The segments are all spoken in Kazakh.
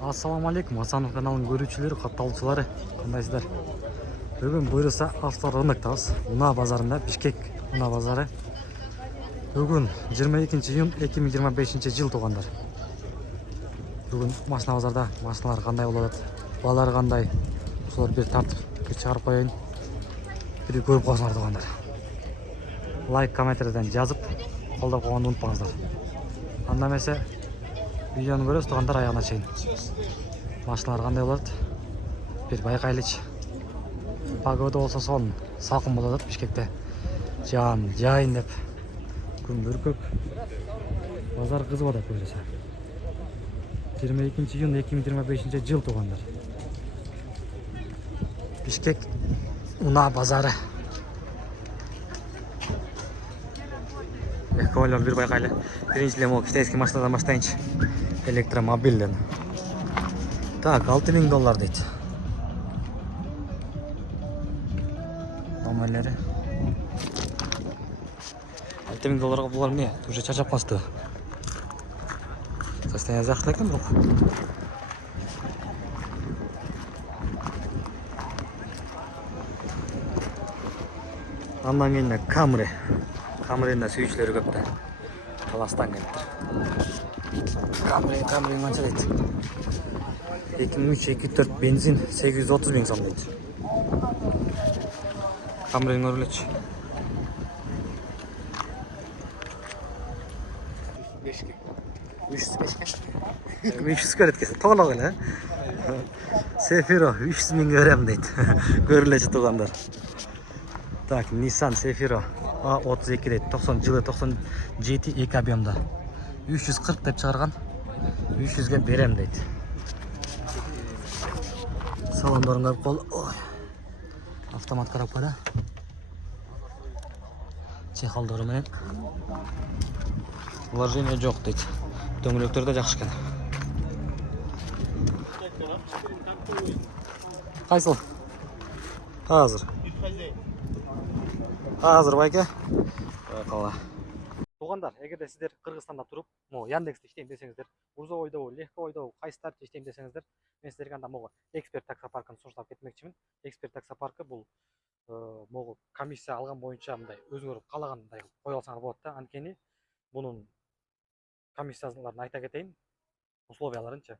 Ассаламу алейкум, Асанов каналының көрүүчүлөрү, катталуучулары, кандайсыздар? Бүгүн буюрса авторыноктабыз. Уна базарында, Бишкек Уна базары. Бүгүн 22 июнь 2025 жыл туугандар. Бүгүн машина базарда машиналар кандай болот, баалар кандай? Ошолор бир тартып чыгарып коеюн. Бир көрүп калсаңар туугандар. Лайк, комменттерден жазып, колдоп койгонду унутпаңыздар. Анда эмесе видеону көрөсүз туугандар аягына чейин. Машиналар кандай болот? Бир байкайлычы. Погода болсо сонун, салкын болот Бишкекте. Жайын деп. Күн бүркөк. Базар кызып атат буюрса. 22 июнь 2025 жыл туугандар. Бишкек Уна базары. Колор бир байкайлы. Биринчилен могу китайский машинадан баштайынчы. Электромобилден. Так, $6000 дейт. Номерлери. $6000 булар эмне? Уже чачап калышты. Состояние жакшы экен бирок. Андан кийин Камри. Камринде сүйүүчүлөрү көп да. Таластан келиптир. Камри канча дейт? 2003-2004 бензин 830 000 сом дейт. Камрини көрүлөчү. 300 көрөт кесе толук эле. Сефиро 300 000 көрөм дейт. Көрүлөчү туугандар. Так, Nissan Sefiro A32 дейт. 90 жылы 97 2 объемда. 340 деп чыгарган. 300 берем дейт. Салондорун көп кол. Автомат коробкада. Чехалдары менен. Вложение жок дейт. Дөңгөлөктөр да жакшы экен. Кайсыл? Азыр байке. Кала. Туугандар, эгерде сиздер Кыргызстанда туруп, Яндексте иштейм десеңиздер, Грузовойдобу, Легковойдобу, кайсы тарапта иштейм десеңиздер, мен сиздерге анда могу Эксперт таксопаркын сунуштап кетмекчимин. Эксперт таксопаркы бул могу комиссия алган боюнча мындай өзүңөр каалагандай кое алсаңар болот да. Анткени бунун комиссияларын айта кетейин, условияларынчы.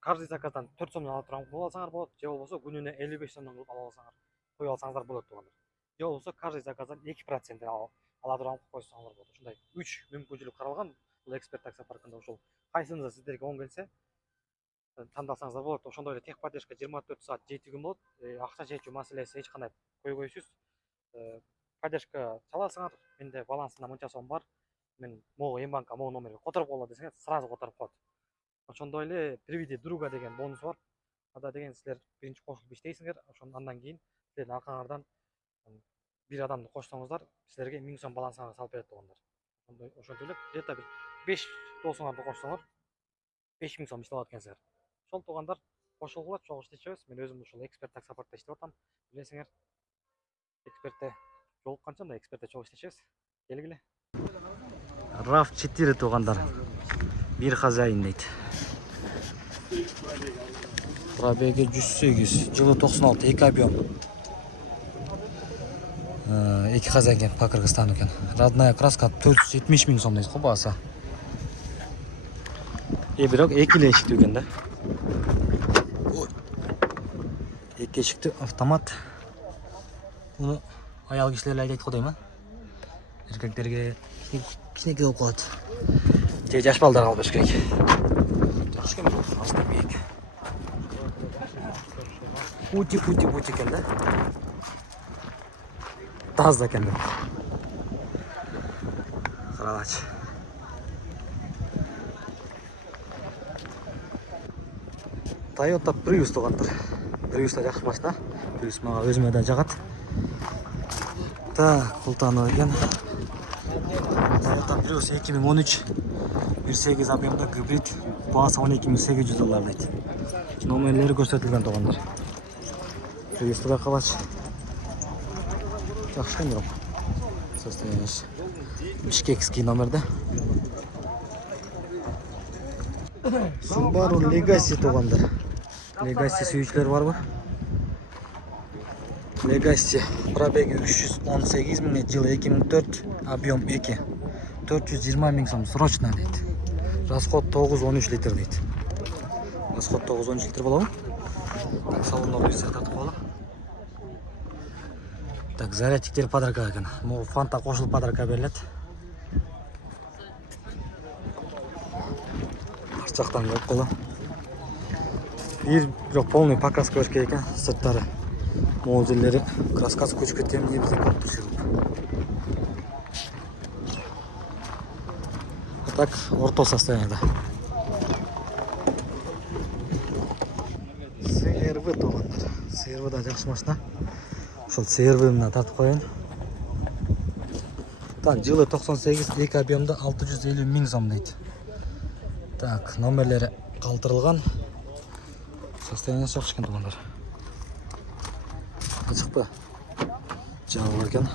Каждый заказдан 4 сомдон ала турган кылып алсаңар болот, же болбосо күнүнө 55 сомдон кылып ала алсаңар, кое алсаңыздар болот туугандар. Же болбосо каждый заказдан 2% ала турган кылып койсоңор болот. Ушундай 3 мүмкүнчүлүк каралган бул Эксперт таксопаркында. Ошол кайсынысы сиздерге оң келсе тандасаңыздар болот. Ошондой эле техподдержка 24 саат жети күн болот. Акча чечүү маселеси эч кандай көйгөйсүз. Поддержка чаласыңар, менде балансында мынча сом бар. Мен могу Мбанкка могу номерге которуп коела десеңер, сразу которуп коет. Ошондой эле приведи друга деген бонус бар. Ада деген силер биринчи кошулуп иштейсиңер, ошондон кийин силердин аркаңардан бир адамды кошсоңуздар, силерге 1000 сом балансыңарга салып берет туугандар. Ошентип эле где-то бир 5 досуңарды кошсоңор 5000 сом иштеп алат экенсиңер. Ошол туугандар кошулгула, чогуу иштечебиз. Мен өзүм ушул Эксперт таксопаркта иштеп атам. Билесиңер, Экспертте жолукканча мындай Экспертте чогуу иштечебиз. Келгиле. RAV4 туугандар. Бир хозяин дейт. Пробеги 108, жылы 96, 2 объем. 2 хозяин по Кыргызстану экен. Родная краска 470 000 сом дейт го баасы. Бирок 2 эле эшиктүү экен да. 2 эшиктүү автомат. Муну аял кишилер айдайт го дейм, а? Эркектерге кичинекей болуп калат. Же жаш балдарга албаш керек. Жакшы экен, аста бийик. Пути экен да. Таза экен да. Каралачы. Toyota Prius туугандар. Prius да жакшы машина. Prius мага өзүмө да жагат. Так, култануу экен. Toyota Prius 2013 1.8 объемда гибрид, баасы $12.800 дейт. Номерлери көрсөтүлгөн туугандар. Prius да калач. Жакшы экен бирок. Состояние. Бишкекский номерде. Subaru Legacy туғандар. Legacy сүйүүчүлөр барбы? Legacy пробеги 318 миң, жылы 2004, объем 2. 420 миң сом срочно дейт. Расход 9-13 литр дейт. Расход 9-13 литр болобу? Так, салондор үсө тартып кала. Так, зарядчиктер подарка экен. Могу фанта кошулуп подарка берилет. Арчактан көп кола. Бирок полный покраска бериш керек экен, сырттары. Могу жерлери краскасы көчүп кеткен, бизде көп турушуп. Так, орто состоянияда. CR-V тугандар. CR-V да жакшы машина. Ошол CR-V менен тартып коеюн. Так, жылы 98, 2 объемда 650 миң сом дейт. Так, номерлери калтырылган. Состояние жакшы экен тугандар. Ачыкпы? Жабылган экен.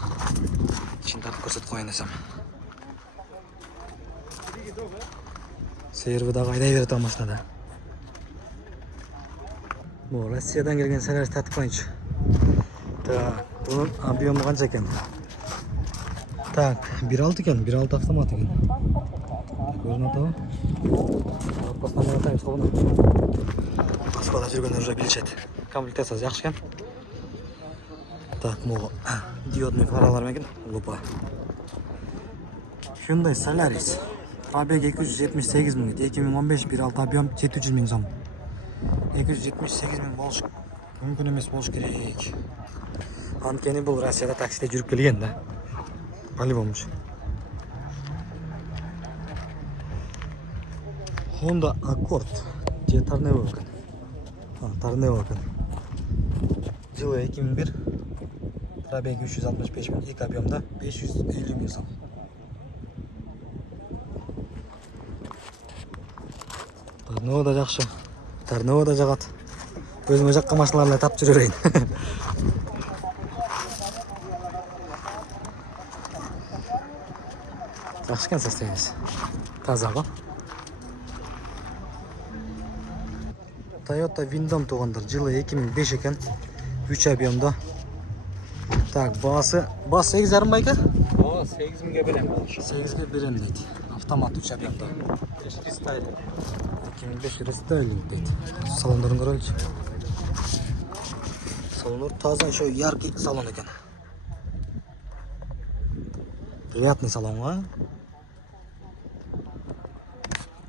Ичин тартып көрсөтүп коеюн десем. CR-V дагы айдай берет машинада. Бу Россиядан келген сәлер тартып коеюнчу. Так, bunun объемы канча экен? Так, 1.6 экен, 1.6 автомат экен. Көрүнүп атабы? Постоянно атайбыз колуна. Москвада жүргөндөр уже билишет. Комплектациясы жакшы экен. Так, могу диодный фаралар менен лупа. Hyundai Solaris. Пробег 278 миң, 2015, 1.6 объем 700 миң сом. 278 миң болуш мүмкүн эмес болуш керек. Анткени бул Россияда таксиде жүрүп келген да. По-любому. Honda Accord. Же Tornado экен. Tornado экен. Жылы 2001. Пробег 365 миң, 2 объемда 550 миң сом. Tornado да жакшы. Tornado да жагат. Өзүмө жаккан машиналарды тап жүрө берейин. Жакшы экен состояниясы. Таза го. Toyota Windom тугандар, жылы 2005 экен. 3 объемда. Так, баасы 8,5 байка? О, 8 миңге берем. 8ге берем дейт. Автомат 3 объемда. Рестайлинг. 2005 рестайлинг дейт. Салондорун көрөлүчү. Салондор таза, еще яркий салон экен. Приятный салон, а?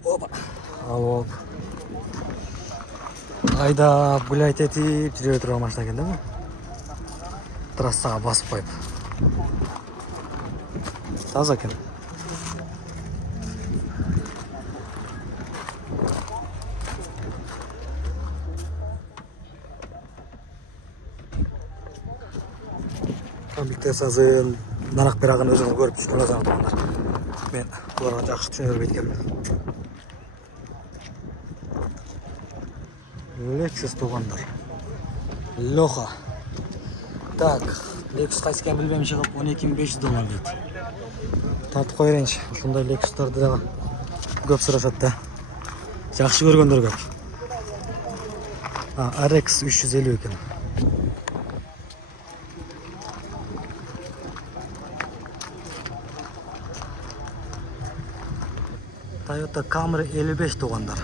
Опа. Алып. Айда гулять этип жүрө турган машина экен да? Трассага басып коюп. Таза экен. Комплектациясын нарак берагын өзүңөр көрүп түшүнүп алсаңыздар. Мен буларга жакшы түшүнө бербейт экенмин. Lexus тугандар. Лоха. Так, Lexus кайсы экенин билбейм, чыгып $12,500 дейт. Тартып коеренчи. Ушундай Lexustарды дагы көп сурашат да. Жакшы көргөндөр көп. RX 350 экен. Toyota Camry 55 тугандар.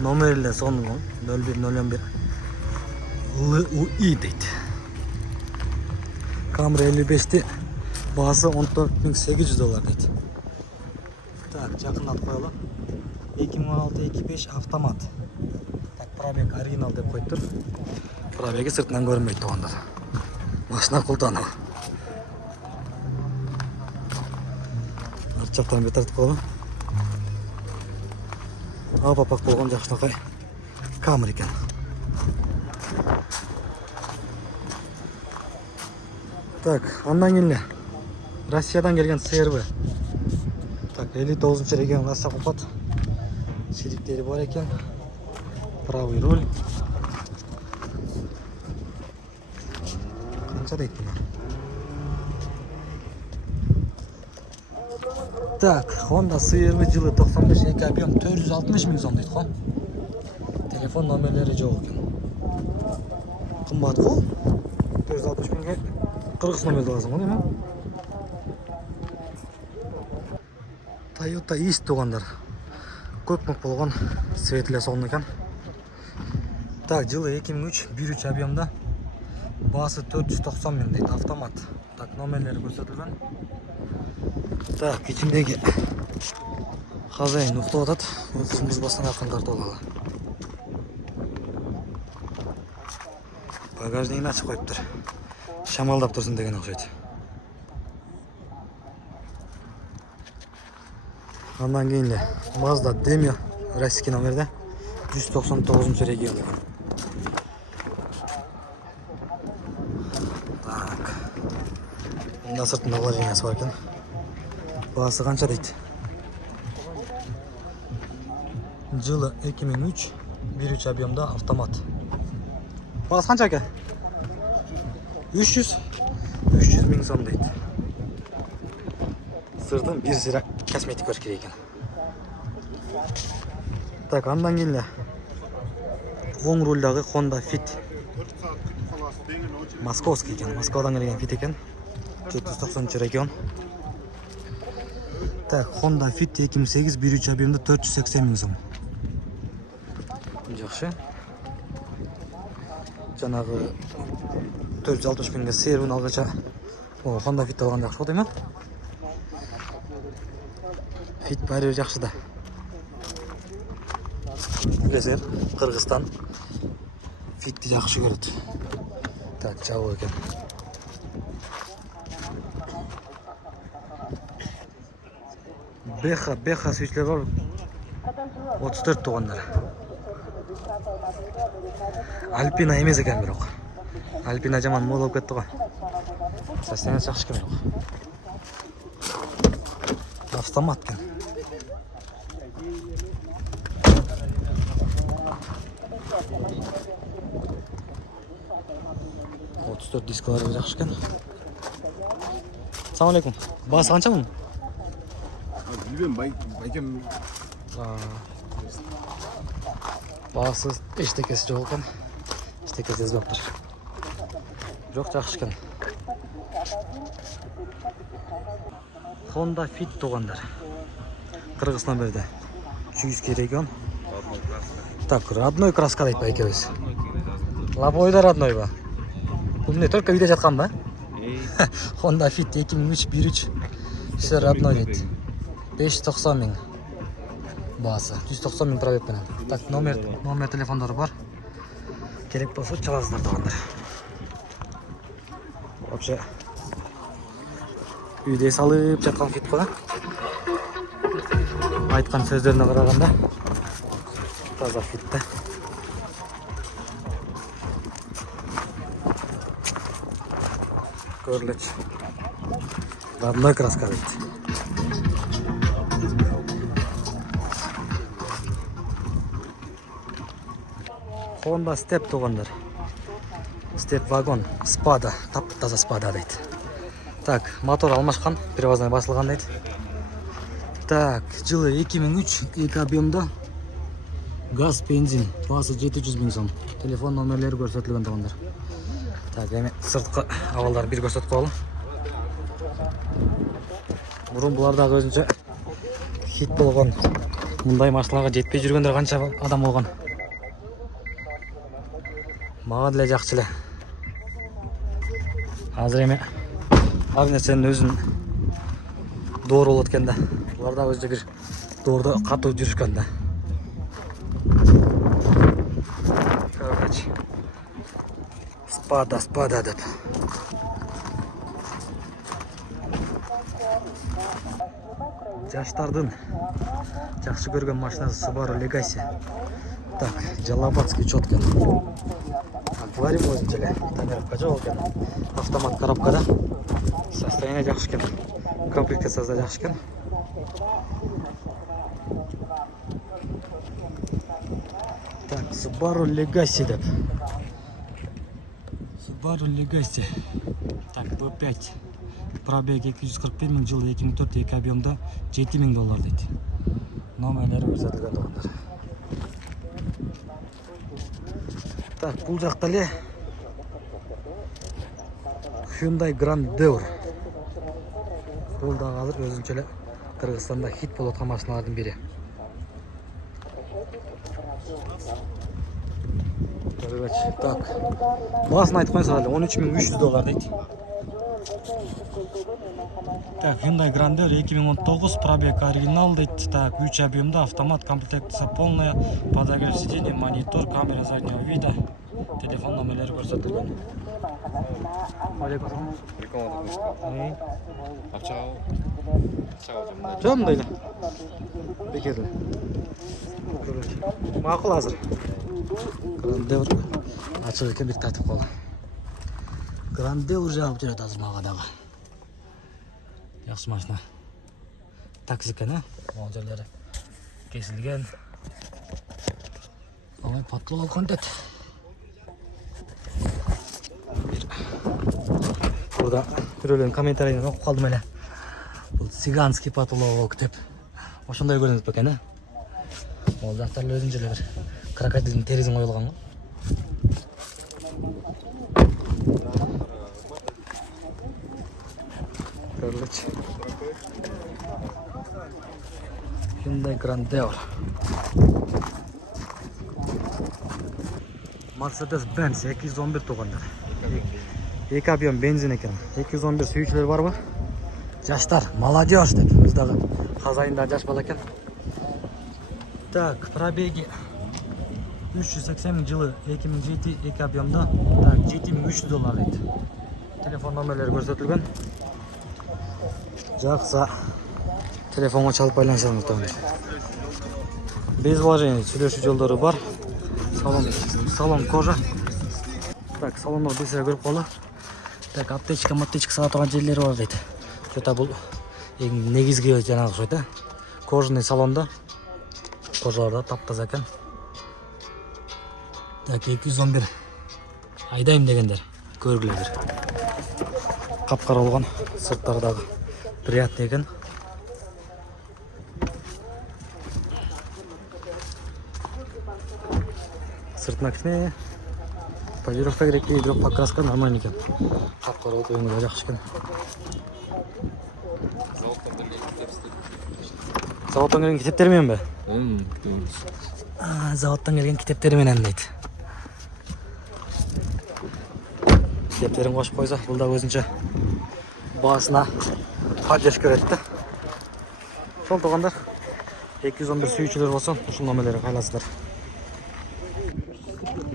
Номерлер сонун 01011 LUI дейт. Camry 55'ти баасы $14,800 дейт. Так, жакындатып коелу. 2016-2005 автомат. Так, пробег оригинал деп коюптур. Пробеги сыртынан көрүнбөйт тугандар. Машина култануу. Арчактан бир тартып коелу. Апапак болгон жакшынакай Camry экен. Так, андан кийин Россиядан келген CR-V. Так, 59 регион Россия купат. Шериктери бар экен. Правый руль. Канча дейт буну? Так, Honda CR-V жылы 95 2 объем 460 миң сом дейді ғой. Телефон номерлері жоқ екен. Қымбат қой. 460 мыңға қырғыз номерді аласың ғой, деймін. Toyota East туғандар. Көк-мүк болған светлі солын екен. Так, жылы 2003 1.3 объемда. Басы 490 миң дейді, автомат. Так, номерлері көрсетілген. Так, içindeki хозяин ұйықтап жатады. Ұйқысын бұзбастан ақын тартып алады. Багажнигін ашып қойып тұр. Шамалдап тұрсын деген ұқсайды. Андан кейінде Mazda Demio российский номерде 199 регион. Так. Мұнда сыртында вложениясы бар екен. Басы қанша дейді? Жылы 2003 1.3 объемда автомат. Басы қанша екен? 300 миң сом дейді. Сыртын бір сыра косметик бар керек екен. Так, андан келді. Оң рульдағы Honda Fit. Московский екен. Москвадан келген Fit екен. 490 регион. Так, Honda Fit 2008 1.3 объемда 480 миң сом. Жақсы. Жаңағы 460 мыңға CR-ін алғанша Honda Fit алған жақсы болды ма? Fit бәрі жақсы да. Білесер, Қырғызстан Fit'ті жақсы көреді. Так, жауы екен. Беха сүйшілер бар. 34 туғандар. Альпина емес екен бірақ. Альпина жаман мол болып кетті ғой. Состояние жақсы екен бірақ. Автомат екен. Дискалары жақсы екен. Ассалауму алейкум. Басы қанша мұның? Bilmiyorum, baykem Басы ештекесі жоқ екен. Ештекесі езбеп тұр. Жоқ, жақсы екен. Honda Fit туғандар. Қырғыз номерде. 100 регион. Так, родной краска дейді ба екеуіз. Лобойда родной ба? Бұл не, только видеть жатқан ба? Honda Fit 2003 1.3 все родной дейді. 590 миң басы. 190 миң пробег пенен. Так, номер телефондары бар. Керек болса çalасыздар туғандар. Вообще үйде салып жатқан Fit қой. Айтқан сөздеріне қарағанда таза Fit-ті. Көріледі. Родной краска дейді. Honda Step туғандар. Step вагон. Спада. Тап-таза спада дейді. Так, мотор алмашқан. Перевозной басылған дейді. Так, жылы 2003 2 объемда газ, бензин. Басы 700 миң сом. Телефон номерлері көрсетілген туғандар. Так, әме сыртқы авалдар бір көрсетіп қойылы. Бұрын бұлардағы өзінше хит болған. Мұндай машиналарға жетпей жүргендер қанша адам болған. Маған діле жақшылы. Азыр әме ар нәрсенің өзін дор болып өткенде. Бұларда өзінше бір дорды қату жүрішкенде. Спада деп. Жаштардың жақсы көрген машинасы Subaru Legacy. Так, Жалабатский четко. Аквариум өзінчеге. Тонировка жоқ екен. Автомат коробкада. Состояние жақсы екен. Комплектациясы да жақсы екен. Так, Subaru Legacy деп. Subaru Legacy. Так, B5. пробег 241 мың жыл, 2004 екі объемда $7.000 дейді. Номерлері көрсетілген туғандар. Так, бұл жақта ле Hyundai Grandeur. Бұл да қалыр өзінчелі Қырғызстанда хит болып отқан машиналардың бірі. Так, басын айтып қойыңыз әлі, $13.300 дейді. Так, Hyundai Grandeur 2019, пробег оригинал дейді. Так, 3 объемда, автомат, комплектация полная, подогрев сиденья, монитор, камера заднего вида, телефон номерлері көрсетілген. Жон дайлы. Бекерлі. Мақұл азыр. Grandeur açıq ekan bir tatib qoldi. Grandeur javob beradi hozir mağadaga. Yaxshi mashina. Taksi ekan, mo'ljallari kesilgan. Olay patlab qoldi. Burada birovlarning kommentariyalarni o'qib qoldim mana. Bu siganskiy patolog deb. O'shanday ko'rinib ekan, ha. Mo'ljallar o'zinchalar bir krokodilning terisiga qo'yilgan. Görülüç. Hyundai Grandeur. Mercedes-Benz 211 tuğanlar. Екі объем бензин екен. 211 сүйүүчүлөр барбы? Жаштар, молодежь деп. Биздагы хазайындар жаш бала экен. Так, пробеги 380 мың жылы, 2007 2 объемда. Так, $7.300 дейді. Телефон номерлері көрсөтүлгөн. Жақса телефонға чалып байланышыңыздар. Без вложений сүйлөшүү жолдору бар. Салон кожа. Так, салонда бесіре көріп қолы. Так, аптечка сатылған жерлері бар дейді. Жота бұл негізге жаңағы жойды. Кожаный салонда. Кожаларда таптаза екен. Так, 211 айдайым дегендер көргіледер. Қап-қара болған сырттардағы приятный екен. Сыртына кішіне полировка керек, бірақ покраска нормальный екен. Қап-қара болып өңірі жақсы екен. Заводтан келген китептермен бе? Заводтан келген китептермен дейді. Китептерін қошып қойса, бұл да өзінше басына поддержка көреді. Сол туғандар 211 сүйүүчүлөр болса, ушул номерлерге кайласыздар.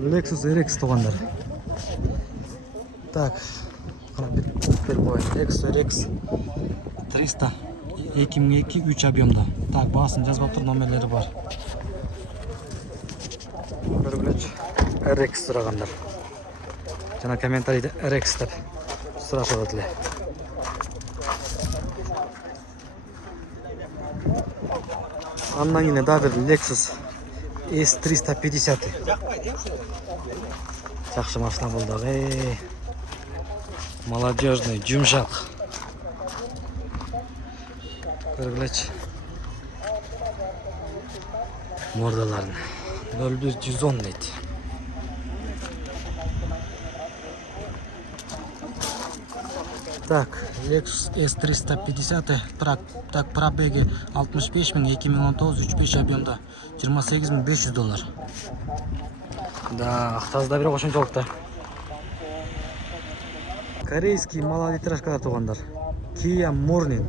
Lexus RX туғандар. Так, беріп қояйын. Lexus RX 300 2002 3 объемда. Так, басын жазбап тұр, номерлері бар. Бір білет RX сұрағандар. Жана комментарийде RX деп сұрашып өтілі. Андан кейін да бір Lexus S350. Жақсы машина болды. Молодежный, жұмшақ. Көргілеч. Мордаларын. 0110 дейді. Так, Lexus S350. Так, пробеги 65 мың, 2019 3.5 объемда. $28.500. Да, ақтазда бір қошыншылықта. Корейский малолитражкалар туғандар. Kia Morning.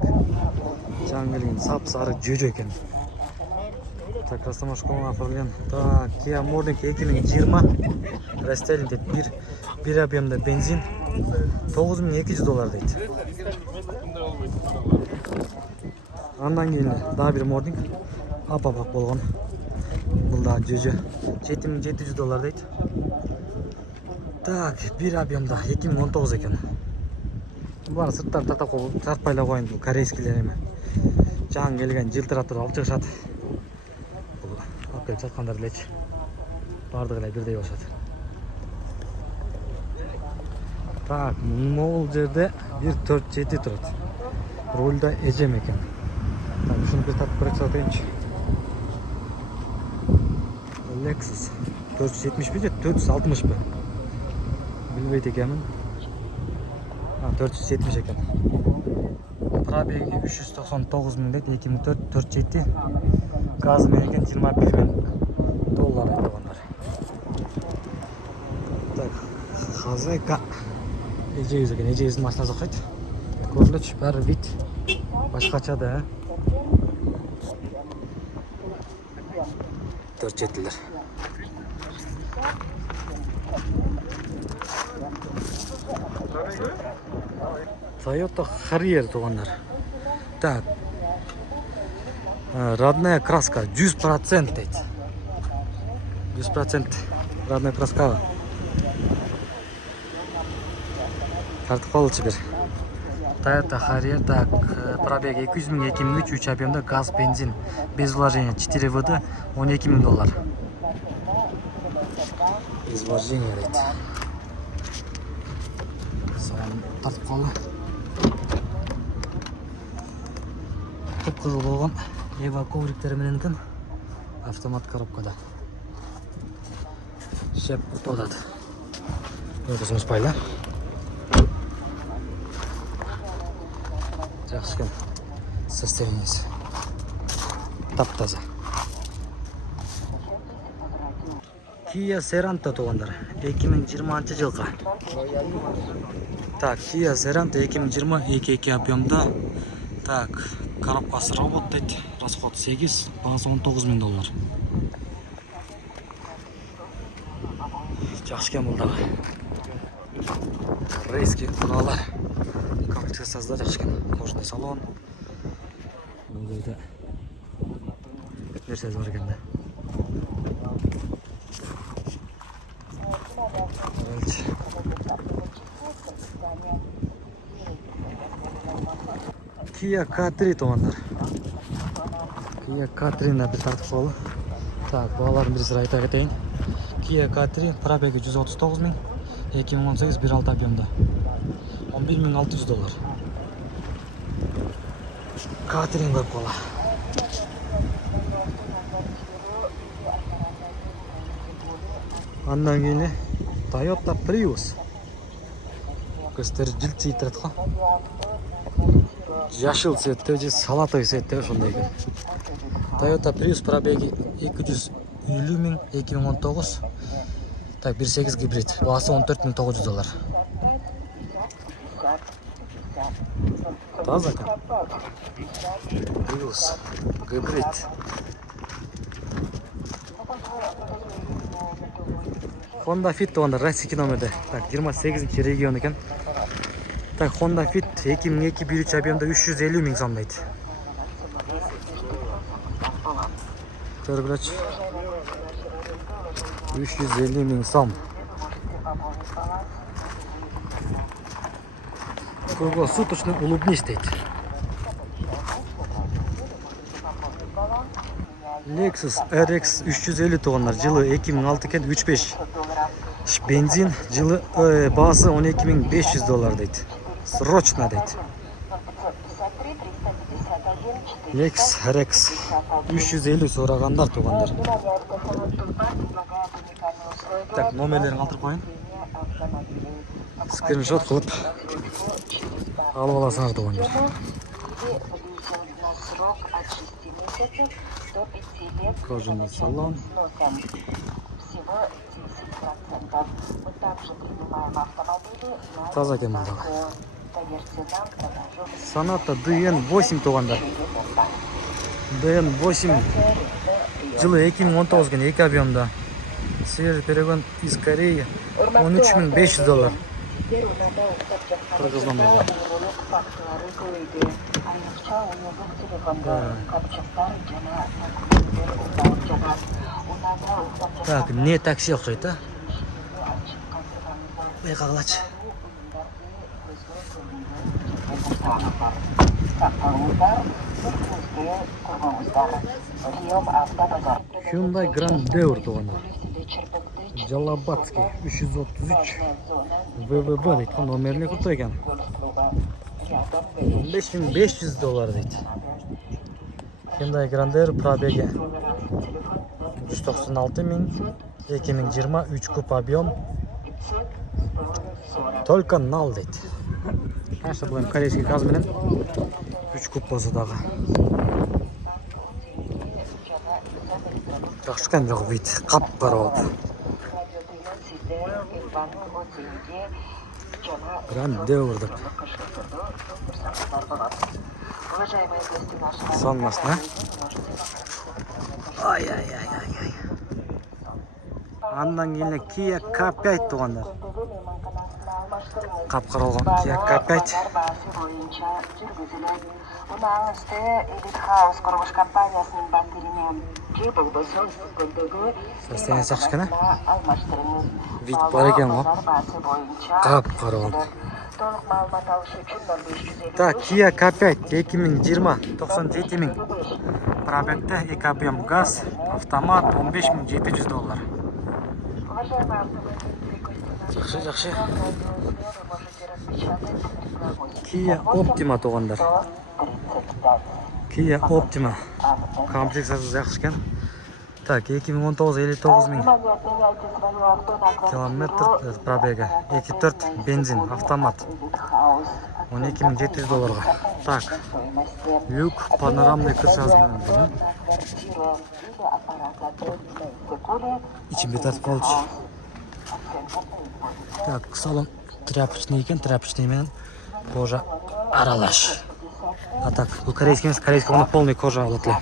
Жаңғылген сап-сары жөжө екен. Так, растамашқылың афырлен. Так, Kia Morning 2020. Растелін дейді. Bir объемда бензин. $9.200 дейді. Андан кейін да бір Morning. Ап-апақ болған. Бұл да жөжө. $7.700 дейді. Так, bir объемда 2019 екен. Бары сырттар тартпайлап қойын, бұл корейскілер еме. Жаң келген жылтыратып алып шығышады. Бұл алып келіп жатқандар білет. Бардығылай бірдей болшады. Так, могул жерде 147 турат. Рульда эжем экен. Так, ушуну бир тартып көрөк салайынчы. Lexus 470 бе, 460 бе? Билбейт экенмин. 470 экен. Пробеги 399 миң дейт, 2004 407. Газы менен 21 миң доллар айтылгандар. Так, хозяйка эжебиз экен, эжебиздин машинасы окшойт. Көрүлөчү, баары вид башкача да. 407'ler. Toyota Harrier тугандар. Так. Родная краска 100% дейт. 100% родная краска. Тартып калчы бир. Toyota Harrier, так, пробег 200 миң, 2003, 3 объемда, газ, бензин, без вложения, 4 ВД, 12 миң доллар. Без вложения дейт. Соны тартып калды. Кып-кызыл болгон Эва ковриктери менен экен. Автомат коробкада. Шеп кутулат. Көрсөңүз пайла. Жақсы екен. Состояниесі тап-таза. Kia Sorento туғандар. 2020 жылға. Так, Kia Sorento 2020 2 объемда. Так, коробкасы работает. Расход 8, бағасы 19 миң доллар. Жақсы екен бұлдағы. Рейски құралар. Комплектациясы да жақсы екен. Кожаный салон. Мындай нәрсе бар екен да. Kia K3 туғандар. Kia K3-на бір тартып қалды. Так, бағаларын бірісі айта кетейін. Kia K3 пробеги 139 миң, 2018 1.6 объемда. 11.600 доллар. K3-н көп қала. Андан кейін Toyota Prius. Көстері жылт жийтірет қа. Жашыл цветте, же салатой цветте ошондой экен. Toyota Prius пробеги 250 миң, 2019. Так, 1.8 гибрид. Бағасы 14.900 доллар. Таза екен. Prius гибрид. Honda Fit туғандар, Россия номерде. Так, 28-ші регион екен. Так, Honda Fit 2002 1.3 объемда 350 миң сомдайды. Көргілөч. 350 миң сом. Круглосуточный улыбнись дейт. Lexus RX 350 туғандар. Жылы 2006 екен, 3.5. Бензин жылы бағасы 12.500 доллар дейт. Срочно дейт. Lexus RX 350 сұрағандар туғандар. Так, номерлерін алтырып қойын. Скриншот қылып алып аласыңар туғандар. Кожаный салон. Таза екен бұлдағы. Sonata DN8 туғандар. DN8 жылы 2019 екен, 2 объемда. Свежий перегон из Кореи 13.500 доллар. Қырғыздан болған. Так, не такси ұқсайды. Байқағылач. Hyundai Grand Deux туғандар. Жалабатский 333 ВВБ дейді. Номеріне құрты екен. $15,500 дейді. Hyundai Grandeur пробеги 196.000, 2020, 3 куб объем. Только нал дейді. Конечно, бұл корейский газменен 3 куб болса дағы. Жақшықан жоқ вид, қап-қара болды. Grandeur деп. Сонмасына. Ай. Андан кейін Kia K5 туғандар. Қап-қара olған Kia K5. Сәстен жақшықана. Вид бар екен ғой. Қап-қара oldu. Так, Kia K5 2020 97.000. Пробегте 2 объем газ, автомат $15,700. Жақсы. Kia Optima туғандар. Kia Optima. Комплексасы жақсы екен. Так, 2019 59.000 километр пробега. 2.4 бензин, автомат. $12,700. Так, люк панорамный крышасы. İçim bir tatlı oldu. Так, салон тряпочный екен, тряпочный мен кожа аралаш. А так, бұл корейский емес, корейский оны полный кожа алатылы.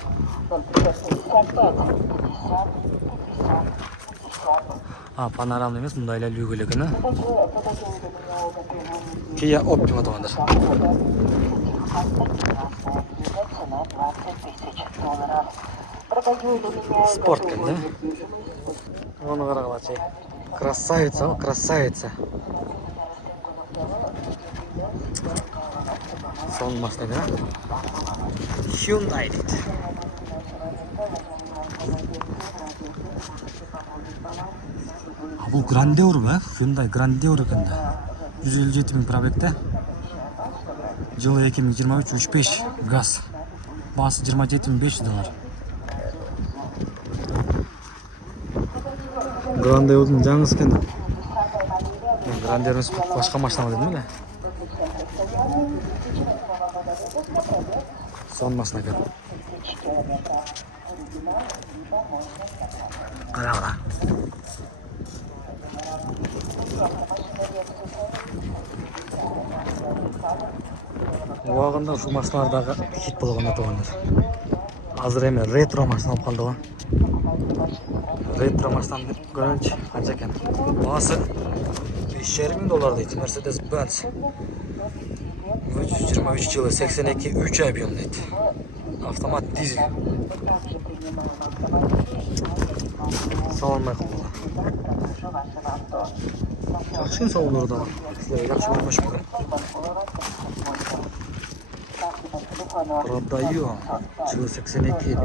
Панорамный емес, мұнда әлі люгілігіні. Kia Optima туғандар. Спорт кенді. Оны қарағалачай. Красавица, красавица. Son машина. Hyundai дейді. Бұл Grandeur ба? Hyundai Grandeur екенді. 157.000 пробегте. Жылы 2023 3.5 газ. Басы $27,500. Гранdeur'un жаңғысы екен. Грандеур'un башқа машина дедім бе? Son машина екен. Қара. Уағында шу машиналардағы хит болғанда туғандар. Азыр еме ретро машина алып қалды ғой. Ретро машинаны деп көрінші қанша екен. Басы $5,500 дейді. Mercedes-Benz 323 жылы 82 3 объем дейді. Автомат дизель. Салонмай қалды. Жақшын салонлары да бар. Сіздерге жақсы болмаш бүгін. Продаю. Жылы 82.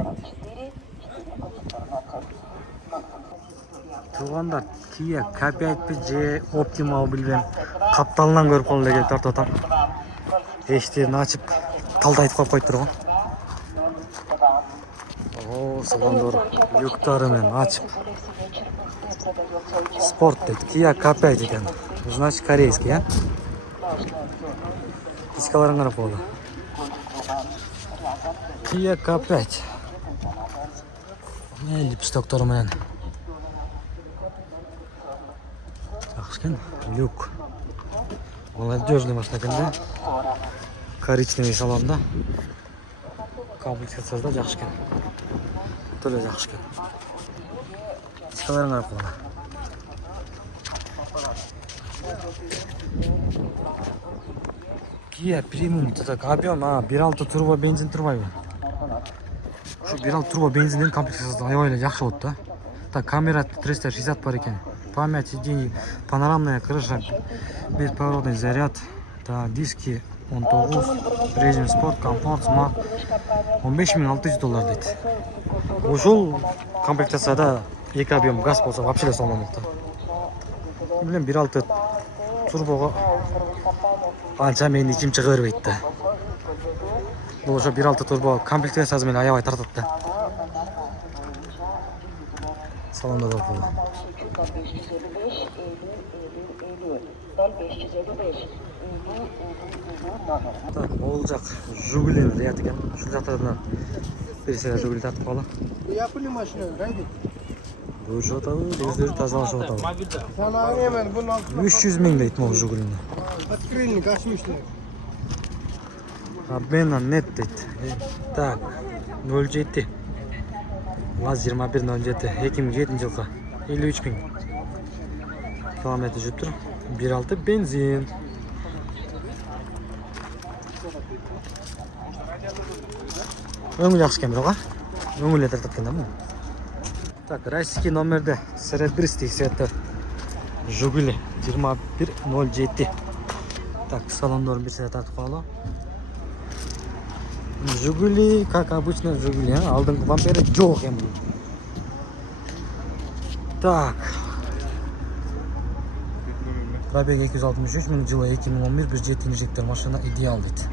Туғандар Kia K5 же Optima білбен қапталынан көріп қалды келіп тартып отам. Ештерін ашып талдайтып қойып қойып тұр ғой. Салондары люктарымен ашып. Спорт дейді. Kia K5 екен. Значит корейский, а? Дискаларын қарап болды. Kia K5. Липстоктары менен. Жақшыкен, люк. Молодежный машина кенде. Коричневый салонда. Комплектацияда жақшыкен. Төле жақшыкен. Дискаларын қарап болды. Kia Premium так объем, 1.6 турбо бензин тұрбайбы. Шу 1.6 турбо бензинден комплектацияда аябай жақсы болды да. Так, камера 360 бар екен. Память сидений, панорамная крыша, бесповоротный заряд, да, диски 19, режим спорт, комфорт, смарт. $15,600 дейді. Ошол комплектацияда 2 объем газ болса вообще салмамыкты. Билем 1.6 турбого анча мени ичим чыга бербейт да. Бул ошо 1.6 турбо комплектациясы менен аябай тартат да. Салонда да болду. Так, ол жак Жигулини дегет экен. Ушул жактардан бир сыйра Жигули тартып калды. Yapılı maşına haydi. Бул жатабы, өздөрү тазалашып атабы. Sana hemen bunun altına 300 миң дейт могу Жигулини. открыльник açmışlar. Обмена нет дейт. Так, 07. ЛАЗ 2107 2007 жылкы 53 миң километр жүрүп тур. 1.6 бензин. Өңүл жакшы экен бирок, өңүл тартат экен да бул. Так, российский номерде серебристый цвета Жигули 2107. Так, салондорун бир сыйра тартып калалы. Жигули, как обычно Жигули, алдыңкы бампери жок экен бул. Так. Пробег 263 миң, жылы 2011, 1.7 жектер машина идеал дейт.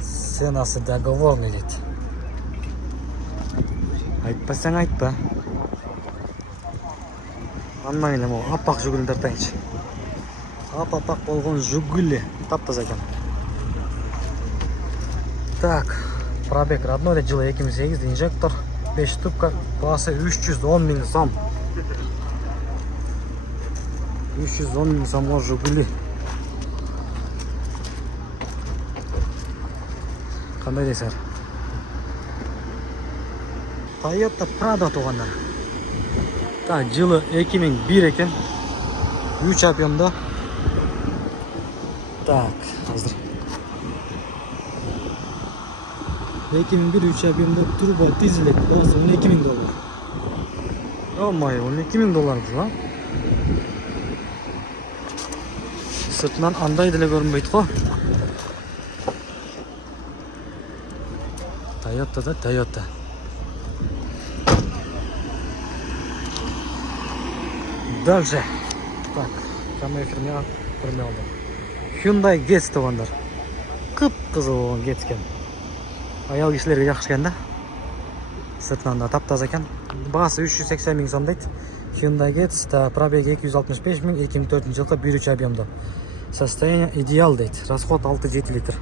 Ценасы договорный дейт. Айтпасаң айтпа. Андан эле могу аппак Жигулини тартайынчы. Аппак болгон Жигули таптаза экен. Так, пробег родной, жылы 2008, инжектор, 5 ступка, басы 310 миң сом. 310 миң сомго Жигули. Кандай дейсиңер? Toyota Prado тугандар. Так, жылы 2001 экен. 3 объемда. Так, азыр. 2001 3 объемда турбо дизель, басы 12 миң доллар. Ой, 12 миң доллар да. Сыртынан андай деле көрүнбөйт го. Toyota да, Toyota. Дальше. Так, камера фирмага көрмөй алдым. Hyundai Getz тугандар. Кып-кызыл болгон Getz экен. Аял кишилерге жакшы экен да. Сыртынан да таптаза экен. Баасы 380 миң сом дейт. Hyundai Getz, пробег 265 миң, 2004 жылкы 1.3 объемда. Состояние идеал дейт. Расход 6-7 литр.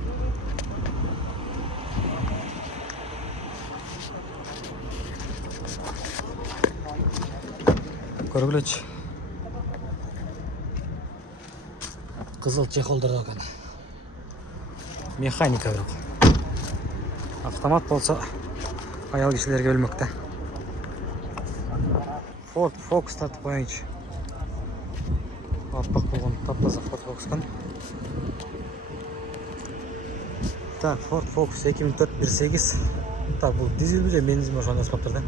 Көргүлөчү. Кызыл чехолдор экен. Механика бирок. Автомат болсо аял кишилерге өлмөк да. Ford Focus тартып коеюнчу. Аппак болгон таптаза Ford Focus'тан. Так, Ford Focus 2004 1.8. Так, бул дизель же бензин ошондой жазып да.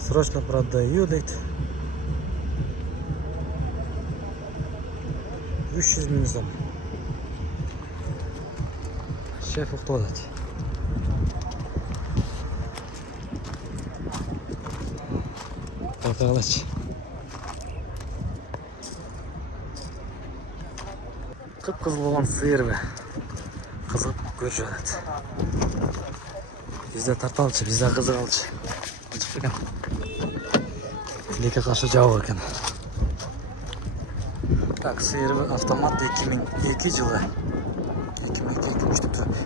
Срочно продаю дейт. 300 миң сом. Шеф уктап атат. Байкалачы. Кып-кызыл болгон сыйырбы. Кызык көрүшүп атат. Бизде тарталчы, бизде кызыгалчы. Ачык экен. Тилекке каршы жабык экен. Так, сыйырбы автомат 2002 жылы.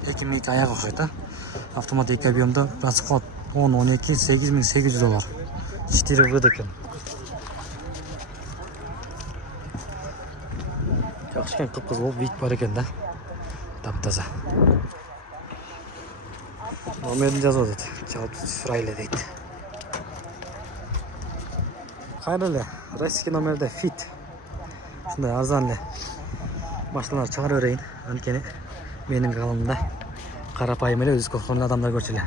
2002 аяк окшойт да. Автомат 2 объемда, расход 10-12, 8800 доллар. 4 год экен. Жакшы экен, кып-кызыл болуп вид бар экен да. Таптаза. Номерин жазып атат. Жалпы сурайлы дейт. Кайра эле, российский номерде Fit. Ушундай арзан эле машиналар чыгара берейин. Анткени менин калымда карапайым эле өз колхондон адамдар көрчү эле.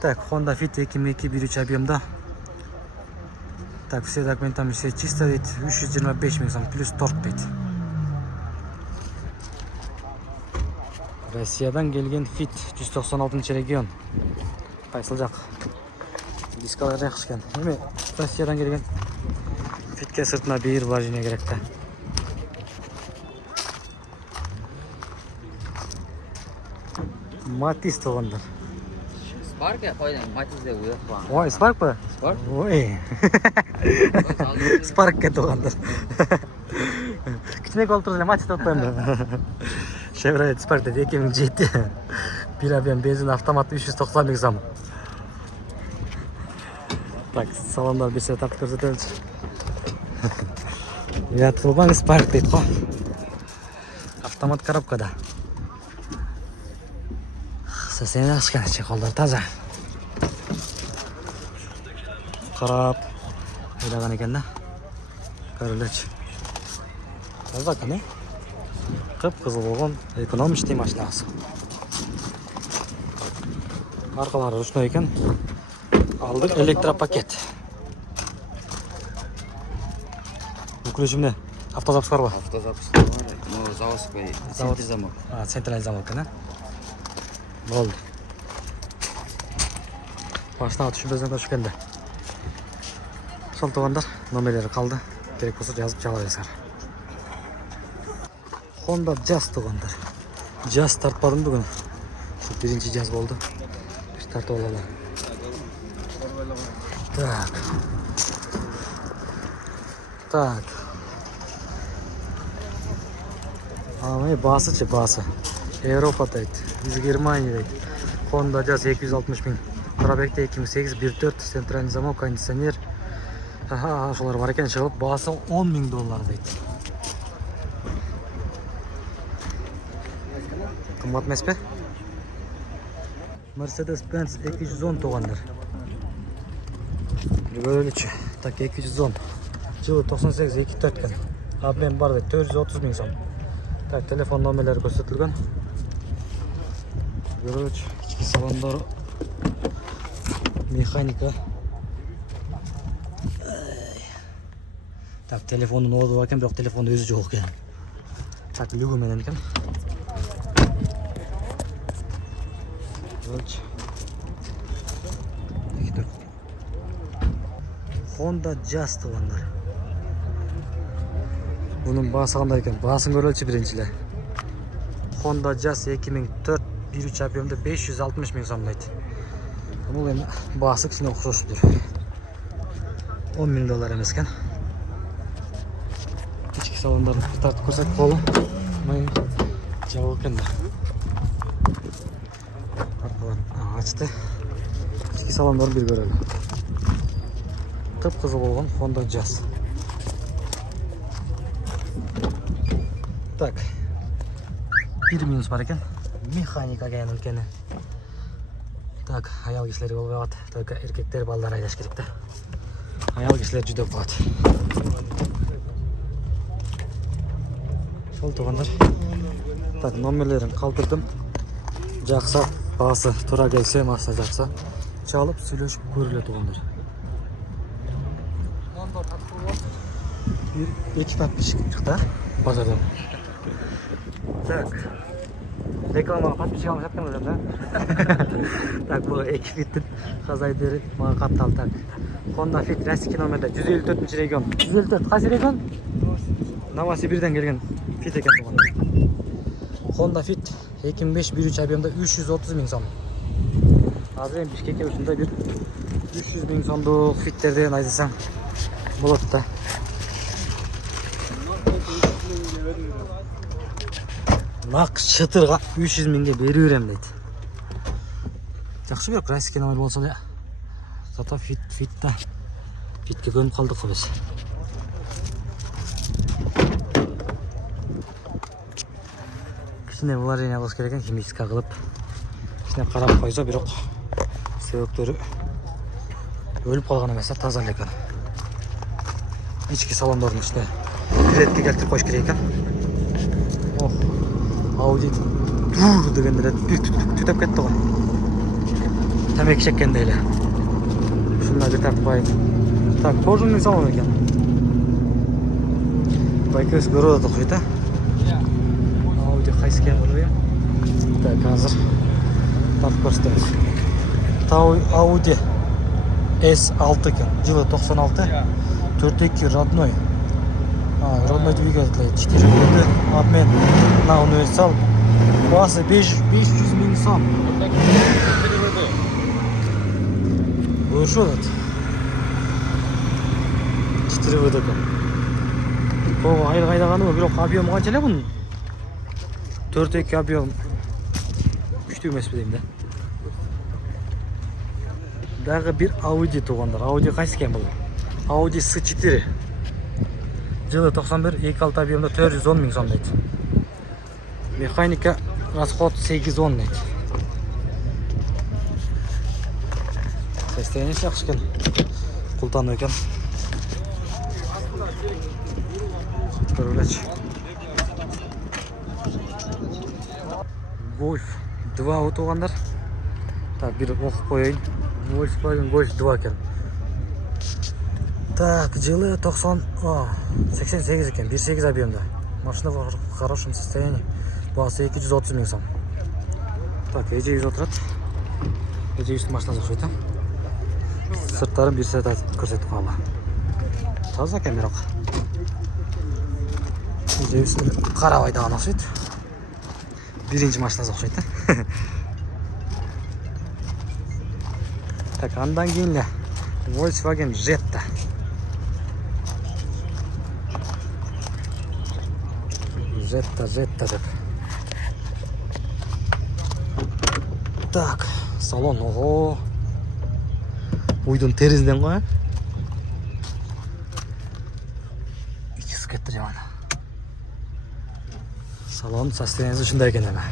Так, Honda Fit 2002 1.3 объемда. Так, все документами все чисто дейт. 325 миң сом плюс торг дейт. Россиядан келген Fit 196 регион. Кайсыл жак? Дискалар жақсы екен. Неме Россиядан келген фитке сыртына бейір бар жіне керек та. Матис туғандар. Spark ya koydum. Matiz'de uyuyor falan. Ой, Спарк па? Spark? Ой. Спаркке туғандар. Кішіне қолып тұрды, Матис тауып қойымды. Chevrolet Spark dedi 2007. Bir abim benzin автомат 390 bin zam. Так, салондар bir setup көрсетеміз. Ұят қылбаң Spark дейді қой. Автомат коробкада. Сәсен ашқан чеколдар таза. Қарап ойлаған екен да. Көріліч. Таза екен, қып-қызыл болған экономичный машинасы. Арқалары ручной екен. Алдық электропакет. Включим не? Автозапуск бар ба? Автозапуск var. Ну, заводской. Завод. Центр замок. Центральный замок, не? Болды. Машина түшіп бізден түшкенде. Сол туғандар номерлері қалды. Керек болса жазып жала бересіңдер. Honda Jazz туғандар. Jazz тартпадым бүгін. Бірінші Jazz болды. Bir тартып алалар. Так. Ай, басы басы. Европа дейді. Из Германии дейді. Honda Jazz 260 bin. Пробегте 2008, 1.4, центральный замок, кондиционер. Шолар бар екен, шығып, басы $10 000 дейді. Қымбат емес пе? Mercedes-Benz 210 туғандар. Görülücü. Так, 210. Жылы 98, 2.4 кен. Абмен барды 430 000 сом. Так, телефон номерлері көрсетілген. Görülücü. İçki salonları. Mekanika. Так, telefonun orada varken бірақ telefonda өзі жоқ екен. Так, лүгіменен екен. Görülücü. Honda Jazz туғандар. Bunun bası қандай екен? Басын көрілші біріншілі. Honda Jazz 2004 1.3 объемда 560 000 сом дейді. Бұл енді басы кісіне ұқсас тұр. $10 000 емес екен. Ішкі салондарын тартып көрсек қолы. Жауы екен. Арқаларын ашты. Ішкі салондарын бір көрелі. Қып-қызыл болған Honda Jazz. Так. Bir minus бар екен. Механика кәйін үлкені. Так, аял кешілер болып ағады. Только еркектер балдар айдаш керекті. Аял кешілер жүдеп қалады. Сол туғандар. Так, номерлерін қалтырдым. Жақса, басы, тұра келсе, маса жақса. Çalып, сөйлешіп көрілі туғандар. İki подписчик çıktı pazardan. Так. Reklama подписчик almış yaptım öyle de. Так, bu ekiptin Hazayder'i bana kattal tak. Honda Fit Resi kilometre 154. region. 154 kaç region? Novosibir'den gelgen Fit eken tuğanlar. Honda Fit 2005 1.3 объемда 330 000 сом. Hazır Bişkek'e üstünde bir 300 000 somduk Fitlerden ayzasam болады да. Нақ шытырға 300 000-ге бері берем дейді. Жақсы беріп, классика номер болса да. Зато фитта. Фитке көніп қалдық қой біз. Кішіне вложение болса керек екен, химическа қылып. Кішіне қарап қойса, бірақ себептері өліп қалған емес, таза екен. İçki salonlarının içine kiretli keltirip koş керек екен. Oh, Audi dur degендер bir tütep ketті ғой. Temeki çekkendeyle. Şunları bir takmayın. Так, кожаный салон екен. Байкөз көріп отыр ғой, Audi қайсы екен білмеймін. Так, қазір тартып көрсетеміз. Audi S6 екен. Жылы 96. 4.2 родной. Родной двигатель. 4 года обмен на универсал. Басы 500 мың сом. Хорошо, да? 4 года екен. Бұл айлық айдағаны бірақ объем қанша әлі бұның? 4.2 объем. Күшті емес бе деймін да. Дағы бір Audi туғандар. Audi қайсы екен бұл? Audi S4. Жылы 91, 2.6 объемда 410 мың сом дейді. Механика расход 810 дейді. Состояние жақсы екен. Құлтану екен. Управляч. Golf 2 отуғандар. Так, бір оқып қойайын. Volkswagen Golf 2 екен. Так, жылы 88 екен, 1.8 объемда. Машина в хорошем состоянии. Басы 230 мың сом. Так, ежейіз отырады. Ежейіз машина жақшайды. Сырттарын бір сәт көрсетіп қала. Таза камерақ. Ежейіз қарабайдаған ақшайды. Бірінші машина жақшайды. Так, андан кейінлі Volkswagen Jetta. Jetta деп. Так, салон, ого. Уйдың терезеден ғой. Икisi кетті жаман. Салон состояниесі ұшындай екен әмі.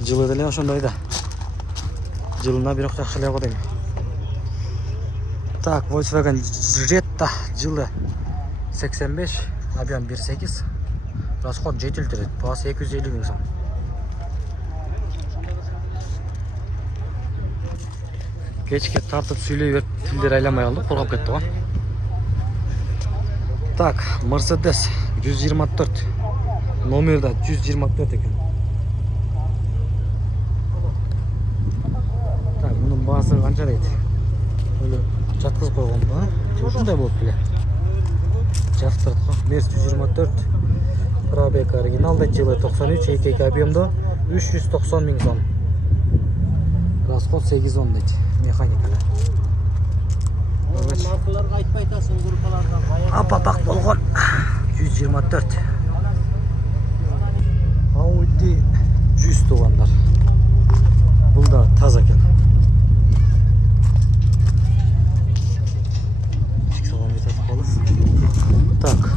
Жылы дәле ұшындайды. Жылына бір жақшылай қодайым. Так, Volkswagen Jetta жылы 85, объем 1.8. Расход жетілдіреді, басы 250 мың сом. Кешке тартып сөйлей беріп, тілдер айламай алды, қорғап кетті ғой. Так, Mercedes 124. Номерда 124 екен. Так, мұның басы қанша дейді? Өлі жатқыз қойған ба? Ұшындай болып біле. Жақтырды ғой. Мерс 124. Пробег оригиналда жылы 93, 2.2 объемда 390 мың сом. Расход 810 дейді. Механикада. Маркаларға айтпай тасың группалардан. Апапақ болған 124. Audi 100 туғандар. Бұл да таза екен. Так,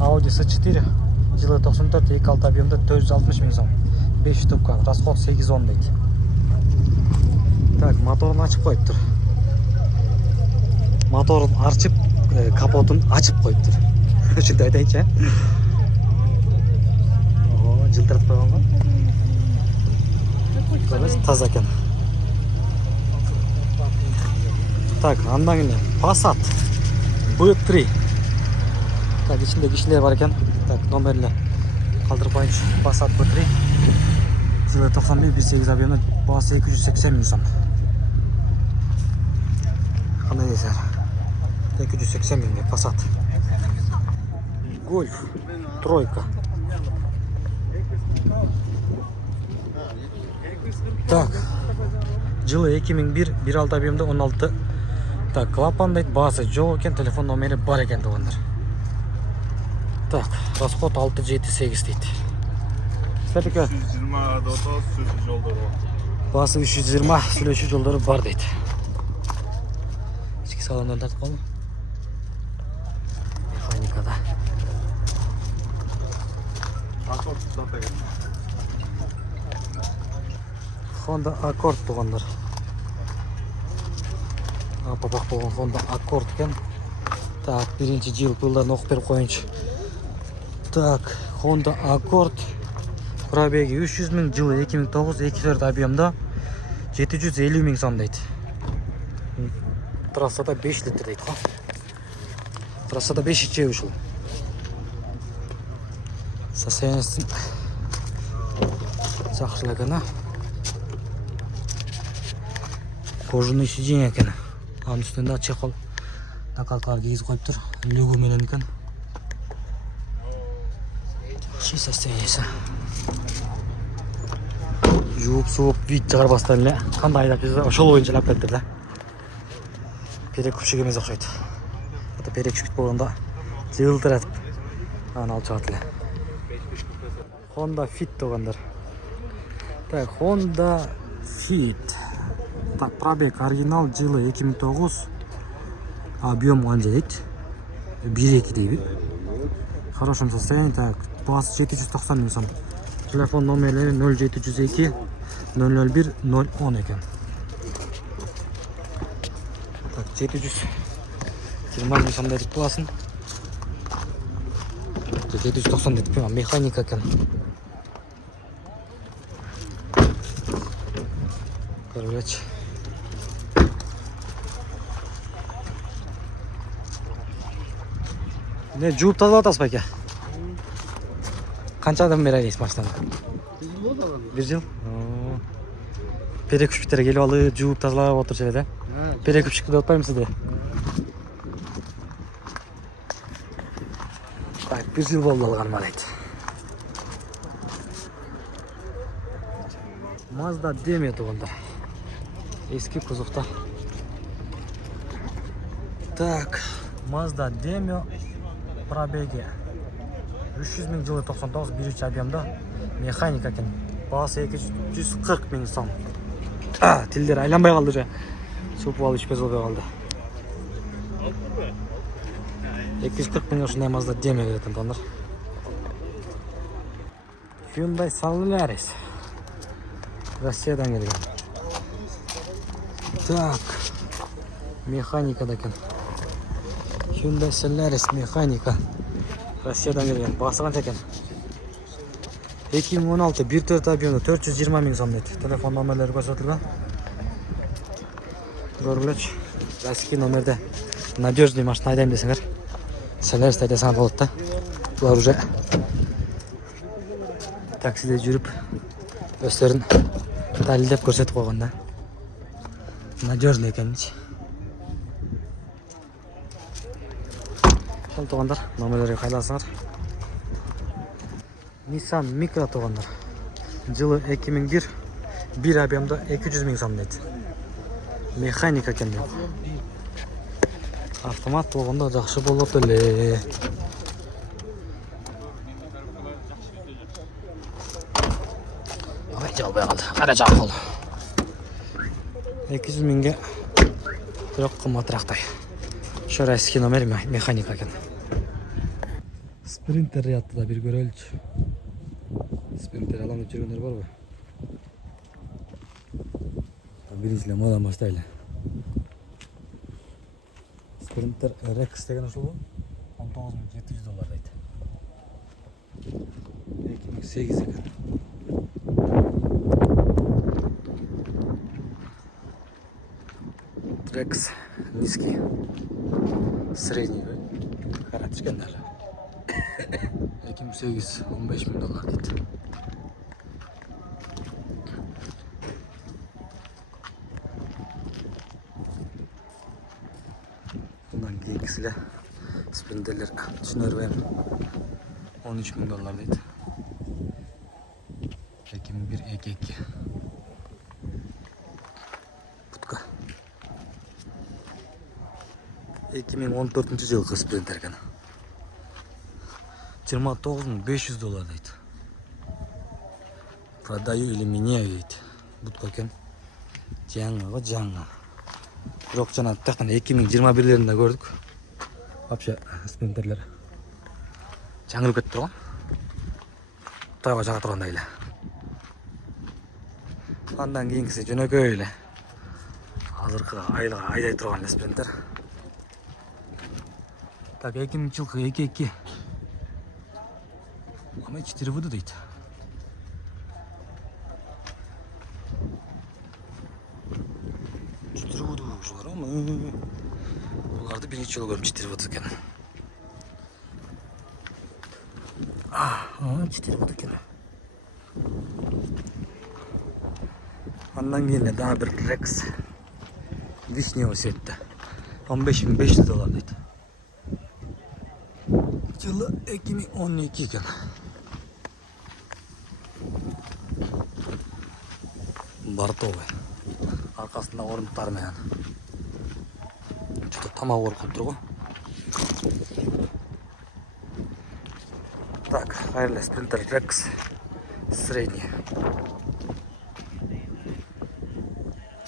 Audi S4 жылы 94, 2.6 объемда 460 мың сом. 5 штука, расход 810 дейді. Так, моторын ашып қойып тұр. Моторын арчып, капотын açып қойып тұр. Шынды айтайыншы, жылтыратып қойған ғой. Таза екен. Так, андан келе Passat B3. Так, ішінде кішілер бар екен. Так, номерлі қалдырып қойыншы. Passat B3. Жылы 91, 1.8 объемда басы 280 мың сом. Қандай дейсер? 280 мың Passat. Golf тройка. Так, жылы 2001, 1.6 объемда 16. Так, клапан дейді, басы жоқ екен, телефон номері бар екен туғандар. Так, расход 678 дейді. Сәтікі? 320 отыз сөзі жолдары бар. Басы 320 сөйлеуші жолдары бар дейді. Ішкі салондан тартып қалды. Механикада. Аккорд сата кет. Honda Accord туғандар. Апапақ болған Honda Accord екен. Так, бірінші жыл пылдан оқып беріп қойыншы. Так, Honda Accord. Пробеги 300 мың, жылы 2009, 2.4 объемда 750 мың сом дейді. Трассада 5 литр дейді ғой. Трассада 5 ішеу үшіл. Состояниесін жақшылы екен. Кожаный сиденье екен. Анын үстүндө чехол накалкалар кийгизип коюптур. Лүгү менен экен. Чий состояниясы. Жууп сууп вид чыгарбастан эле кандай айдап жүрсө ошол боюнча алып келиптир да. Перек күпчүк эмес окшойт. Ата перек күпчүк болгондо жылтыратып аны алып чыгат эле. Honda Fit тугандар. Так, Honda Fit. Так, пробег оригинал жылы 2009. Объем қанжайт 1.2 дейбит. В хорошем состоянии. Так, басы 790 миң сом. Телефон номерлери 0702 001 010 екен. Так, 720 миң сом дедик басын. 790 дедик, механика екен. Короче. Ne жууп тазалап атасыз байке? Канчадан бери айдайсыз машинаны? 1 жыл. Перек күпчүктер келип алып, жууп тазалап отурчу эле да? Перек күпчүктү деп атпаймын сизде? Так, 1 жыл болду алганыма дейт. Mazda Demio тугандар. Eski kuzovda. Так, Mazda Demio пробеги 300 миң жылы 99 1.3 объемда механика екен. Басы 240 миң сом. Тилдер айланбай калды же. Супуп алып ичпей болбой калды. 240 миң ушундай Mazda Demio берет тондар. Hyundai Solaris. Россиядан келген. Так, механика да екен. Hyundai Solaris механика. Россиядан келген. Басы канча екен? 2016 1.4 объемда 420 миң сом дейт. Телефон номерлери көрсөтүлгөн. Көргүлөчү. Российский номерде надежный машина айдайм десеңер, Solaris айдасаңар болот да. Булар уже таксиде жүрүп өздөрүн далилдеп көрсөтүп койгон да. Надежный экенчи. Шол тугандар, номерлерге кайласыңар. Nissan Micra тугандар. Жылы 2001, 1 объемда 200 миң сом дейт. Механика экен дейт. Автомат болгондо жакшы болот эле. Ай, жалбай калды. Кара жак болду. 200 миңге бирок кымбатырактай. Ошо российский номер механика экен. Спринтер ятты да бир көрөлүчү. Спринтер алам деп жүргөндөр барбы? Биринчиле модан баштайлы. Спринтер RX деген ошол $19,700 дейт. 2008 экен. Rex низкий, средний, каратышкен даже. 2008 $15 миң дейт. Bundan keyinkisiyle sprinterler düşünürüm. $13 миң дейт. 2001 EG2. Budka. 2014 жылғы спринтер екен. $29,500 дейт. Продаю или меняю дейт. Будка екен. Жаңа. Бирок жана тактан 2021-леринде көрдүк. Вообще спринтерлер жаңырып кетип турган. Тайга жага тургандай эле. Андан кийинкиси жөнөкөй эле. Азыркы айдай турган эле спринтер. Так, 2000 жылкы EG2. Ама 4 выды дейт. Буларды биринчи жолу көрүп 4 выды экен. 4 выды экен. Андан кийин дагы бир Rex вишневый цветте. $15.500 дейді. Жылы 2012 екен. Бортовый. Арқасында орындықтар менен. Что-то тамақ қойып тұр ғой. Так, Wireless Printer Rex средний.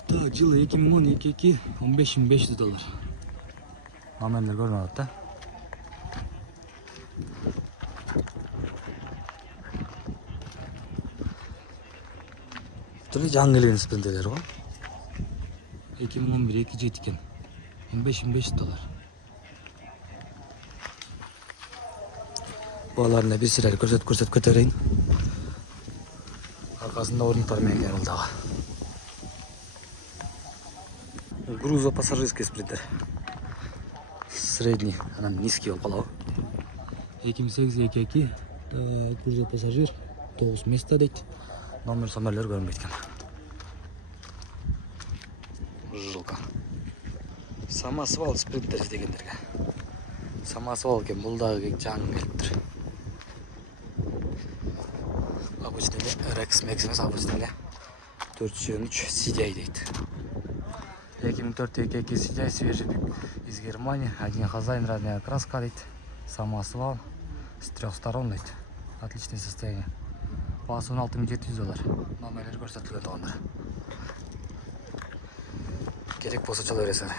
Так, жылы 2012 $15.500. Номерлер көрініп отыр. Түрі жаңы келген спринтерлер ғой. 2011-2 екен. $15.500. Балаларына бір сірәлі көрсет көтерейін. Арқасында орындықтар мен келді. Грузопассажирский спринтер. Средний, она низкий около. 2008-2. Грузопассажир. 9 места дейді. Номерлер көрінбейді екен. Жылка. Самосвал спринтер дегендерге. Самосвал екен, бұлдағы жаңы келіп тұр. Обычный Rex Max емес, обычный 403 CDI дейді. 2004-2 CDI, свежий из Германии. Один хозяин, разная краска дейді. Самосвал с 3 сторон дейді. Отличное состояние. Басы $16.700. Номерлер көрсетілген тұғандар. Керек болса чала бересіздер.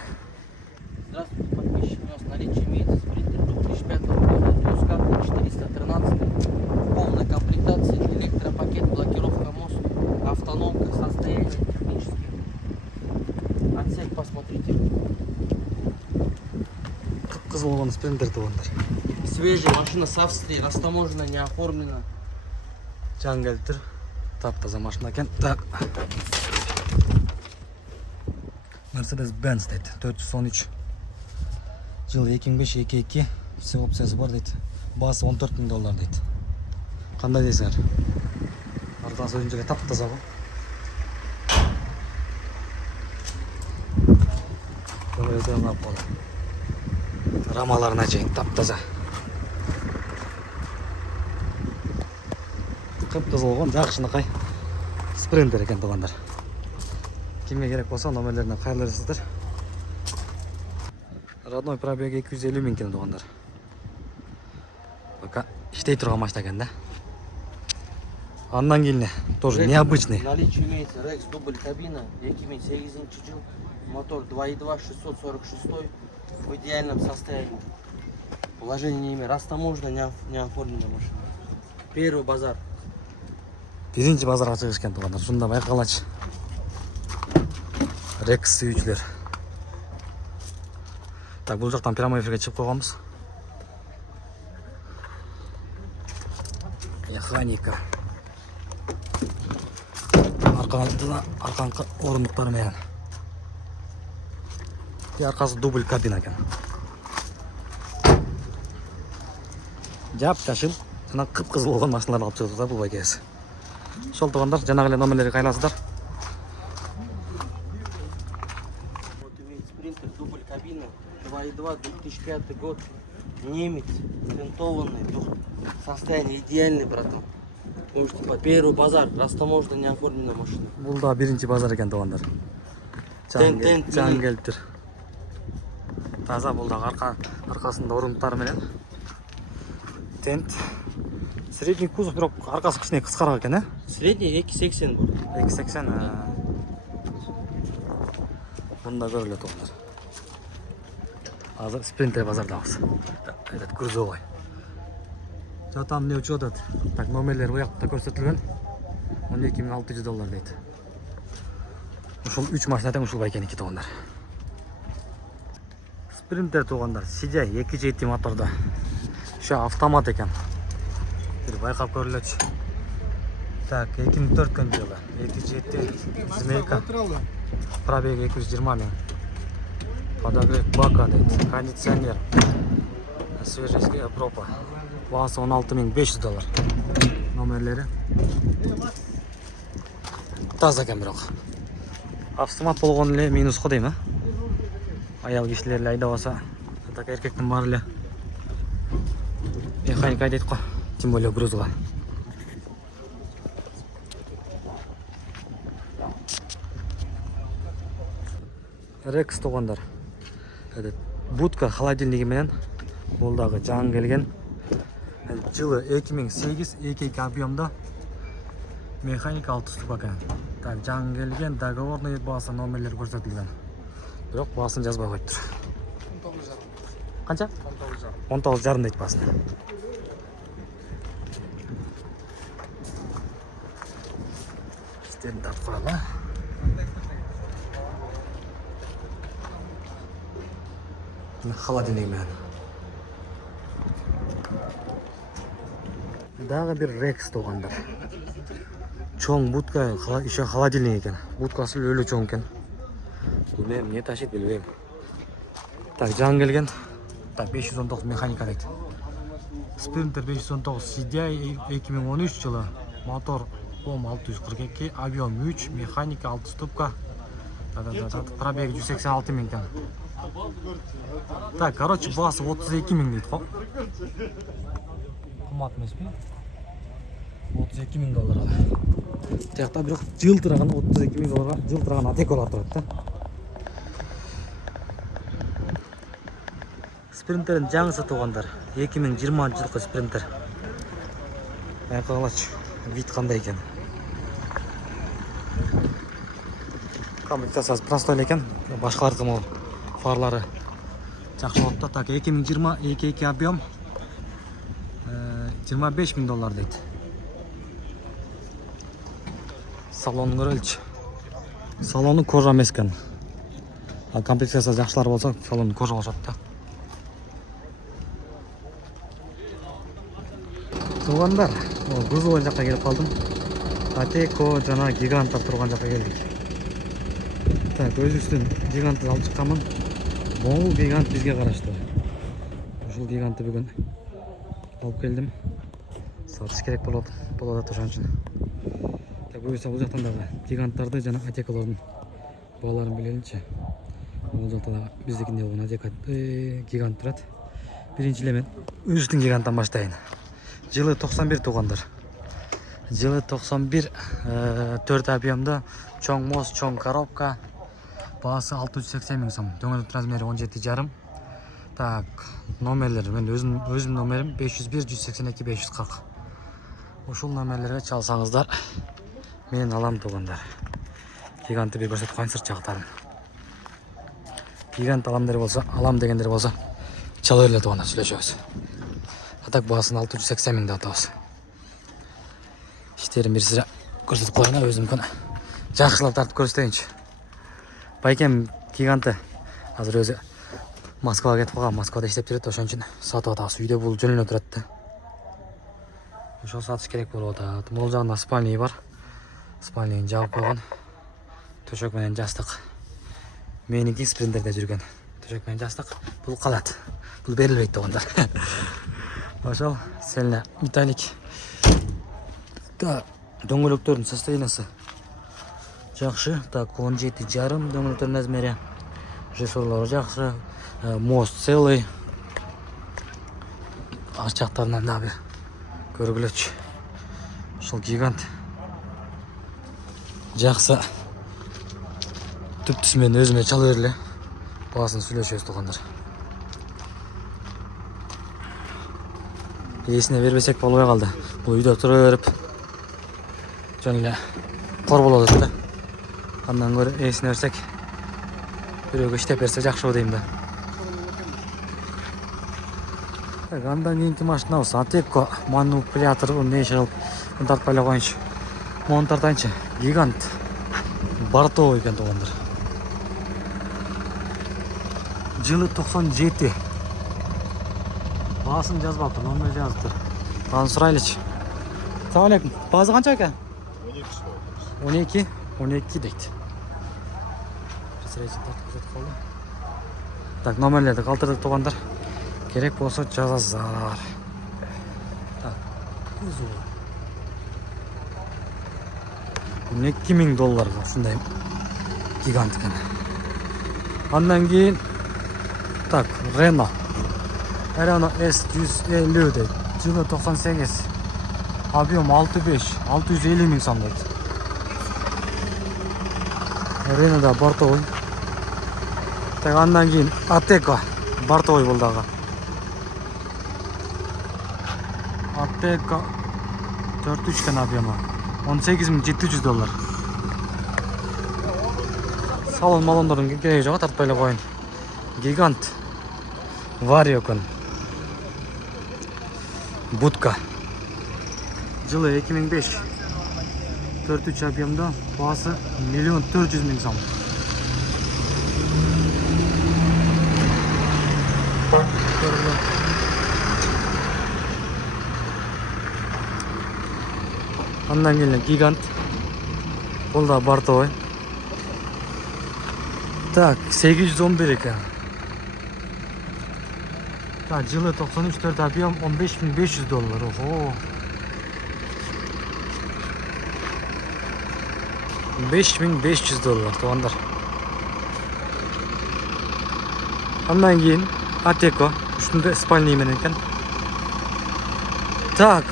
Здравствуйте, подписчики. У нас в наличии имеется спринтер 2005 года, двускатный 413, полная комплектация, электропакет, блокировка мост, автономка, состояние техническое. Отсек посмотрите. Қызыл болған спринтер тұғандар. Свежая машина с Австрии, растаможена, не оформлена. Жаңы келіп тұр. Тап-таза машина екен. Так. Mercedes-Benz дейді. 413. Жыл 2005-22. Все опциясы бар дейді. Басы $14.000 дейді. Қандай дейсіңер? Артан сөзінжеге тап-таза ғой. Көмірді оңап болды. Рамаларына жең тап-таза. Қып-қызыл болған жақшынықай спринтер екен тұғандар. Кімге керек болса номерлеріне қайырларсыздар. Родной пробег 250 000 екен тұғандар. Іштей тұрған машина екен да. Андан келіне тоже необычный. Наличие имеется Rex дубль кабина, 2008 жыл, мотор 2.2, 646 в идеальном состоянии. Положение имя растаможена, не оформлена машина. Первый базар. Биринчи базарға шығышкен тұғандар. Шында байқалач. Rex сүйічлер. Так, бұл жақтан прямой эфирге шығып қойғанбыз. Механика. Арқанқы орындықтары мен. Арқасы дубль кабина екен. Жап ташыл. Жана қып-қызыл болған машиналарды алып шығып бұл байкесі. Сол тұғандар, жаңағылы номерлері қайласыздар. Вот имеет спринтер, дубль кабина, 2.2, 2005 год, немец, принтованный, состояние идеальный, братан. Можете по первый базар, растаможена, не оформлена машина. Бұл да бірінші базар екен тұғандар. Жаң келіп тұр. Таза бұл да арқасында орындықтары менен. Тент. Средний кузов, бірақ арқасы кішіне қысқарақ екен, Средний 280 бұл. 280. Бұнда көрілі тұғандар. Азыр спринтер базардамыз. Этот грузовой. Там не учет. Так, номерлер ұяқта көрсетілген. $12.600 дейді. Ушыл 3 машина екен, ушыл байкен 2 тұғандар. Спринтер тұғандар. CDI 2 жеті моторда. Ша автомат екен. Bir байқап көріледі. Так, 2004 жылы. 2.7 змейка. Пробег 220 000. Подогрев бака дейді. Кондиционер. Свежесть Европа. Басы $16.500. Номерлері. Таза екен бірақ. Автомат болған ле минус қой деймі? аял кишилер эле айдап алса, так эркектин баары эле механик айдайт го, тем более грузга. Рекс тугандар. Будка холодильниги менен бул дагы жаңы келген. Жылы 2008 2 объемда механик 6 стук экен. Так, жаңы келген, договорный баасы номерлер көрсөтүлгөн. Бирок баасын жазбай коюптур. 19,5. Канча? 19,5. 19,5 дейт баасын. Стерин тартып коелу. Холодильник менен. Дагы бир Рекс тугандар. Чоң будка, еще холодильник экен. Будкасы өлө чоң экен. Билбейм, не ташит билбейм. Так, жаңы келген. Так, 519 механика дейт. Спринтер 519 CDI 2013 жылы. Мотор ом 642, объем 3, механика 6 ступка. Пробег 186 миң экен. Так, короче, басы 32 миң дейт го. Кымбат эмеспи? 32 миң долларга. Тиякта бирок жылтыраган 32 миң долларга жылтыраган Атеколар турат да. Спринтердин жаңысы тугандар. 2020 жылкы спринтер. Байкагалач, вид кандай экен. Комплектациясы простой экен. Башкалардыкы могу фарлары жакшы болуп да. Так, 2020 2 объем 25 миң доллар дейт. Салонун көрөлчү. Салону кожа эмес экен. Ал комплектациясы жакшылар болсо, салону кожа болот да. Тугандар, Грузовый жакка келип калдым. Атеко жана гиганттар турган жакка келдик. Так, өзүбүздүн гигантты алып чыкканмын. Могул гигант бизге караштуу. Ушул гигантты бүгүн алып келдим. Сатыш керек болот ошон үчүн. Так, буюрса бул жактан дагы гиганттарды жана Атеколордун бааларын билеличи. Бул жакта дагы биздикиндей болгон Атека гигант турат. Биринчи эле мен өзүбүздүн гиганттан баштайын. Жылы 91 тугандар. Жылы 91 4 объемда чоң мост, чоң коробка. Баасы 680 миң сом. Дөңгөлөк размери 17,5. Так, номерлер мен өзүм номерим 501 182 540. Ушул номерлерге чалсаңыздар менен алам тугандар. Гигантты бир көрсөтүп коюн сырт жактарын. Гигант аламдер болсо, алам дегендер болсо чала берле тугандар, сүйлөшөбүз. Так, баасын 680 миң деп атабыз. Иштерин бир сыра көрсөтүп коюн, өзүмкүн жакшылап тартып көрсөтөйүнчү. Байкем гиганты азыр өзү Москвага кетип калган, Москвада иштеп жүрөт, ошон үчүн сатып атабыз. Үйдө бул жөнүнө турат да. Ошол сатыш керек болуп атат. Бул жагында спальный бар. Спальнийин жаап койгон. Төшөк менен жастык. Меники спринтерде жүргөн. Төшөк менен жастык. Бул калат. Бул берилбейт тугандар. Ошол селне металлик. Да, дөңгөлөктөрдүн состояниясы жакшы. Так, 17,5 дөңгөлөктөрдүн размери. Жесорлору жакшы. Мост целый. Ар жактарынан дагы көргүлөчү. Ушул гигант жаксы. Түптүс мен өзүмө чала берле. Баасын сүйлөшөбүз тугандар. Эсине бербесек болбой калды. Бул үйдө тура берип жөн эле кор болот да. Андан көрө эсине берсек, бирөөгө иштеп берсе жакшы дейм да. Андан кийинки машинабыз Атеко манипулятор эмне иш кылып тартпай эле коюнчу. Мону тартайынчы. Гигант бортовый экен тугандар. Жылы 97. Баасын жазбаптыр, номер жазыптыр. Аны сурайлычы. Assalamu alaykum. Baası qancha ekan? 12. 12 deydi. Так, номерлерди калтырдык тугандар. Керек болсо жазасыздар. Так, 12 миң долларга ушундай гигант экен. Андан кийин Так, Renault S150 deydi. Жылы 98. Объем 650 миң сом deydi. Renault'da бортовый. Так, андан кейін Ateca бортовый болдағы. Ateca 4.3 кен объемы. $18.700. Салон малондардың керегі жоқ, тартпайлы қойын. Гигант. Vario кен. Будка. Жылы 2005. 4.3 объемда, бағасы $1.400.000 сом. Андан келген гигант. Бұл да бортовый. Так, 811 екен. Так, жылы 93, 4 объем $15.500. Ого. $5.500 туғандар. Андан кейін Ateca үстінде спальный мен екен. Так,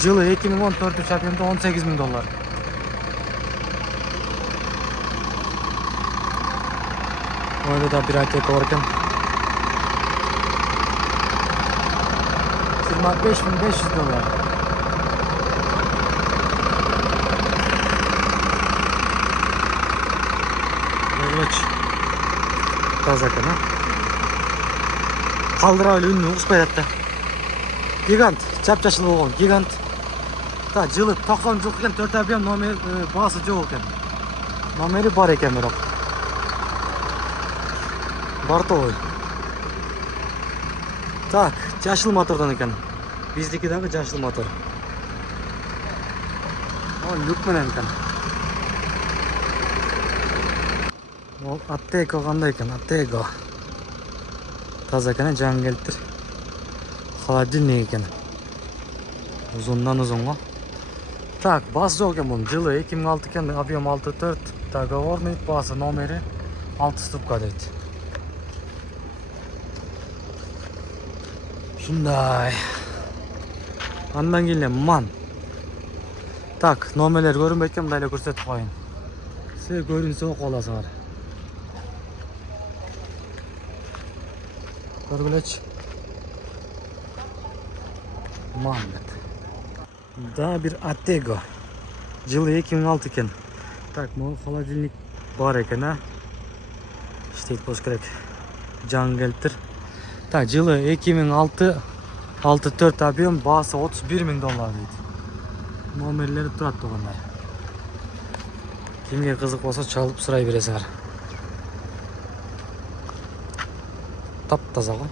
жылы 2014 объемда $18.000. Oyda da bir Ateca var ekan. $25.500. Öylece. Taze ekan, ha? Қалдыра өлі үніне ұқыспай әтті. Гигант, чап-чашыл болған, гигант. Та, жылы 90 жыл екен, 4 объем номер басы жоқ екен. Номері бар екен бірақ. Бортовый. Так, жашыл мотордан екен. Біздікідағы жашыл мотор. О, люк менен екен. Ол Ateca қандай екен, Ateca. Таза екен, жаңы келтір. Холодильник екен. Ұзыннан ұзын ғой. Так, басы жоқ екен бұның. Жылы 2006 екен, объем 6.4. Договорный, басы номері 6 ступка дейді. Шындай. Андан келген ман. Так, номерлер көрінбейткен, мұндайлы көрсетіп қойын. Сіз көрінсе оқы оласыңар. Көргілетші. Ман деді. Да, бір Ateca. Жылы 2006 екен. Так, бұл холодильник бар екен, а? İşte болуш керек. Жаңы келтір. Так, жылы 2006 6.4 объем, басы $31.000 дейді. Номерлері тұрады туғандар. Кімге қызық болса чалып сұрай бересіңер. Тап-таза ғой.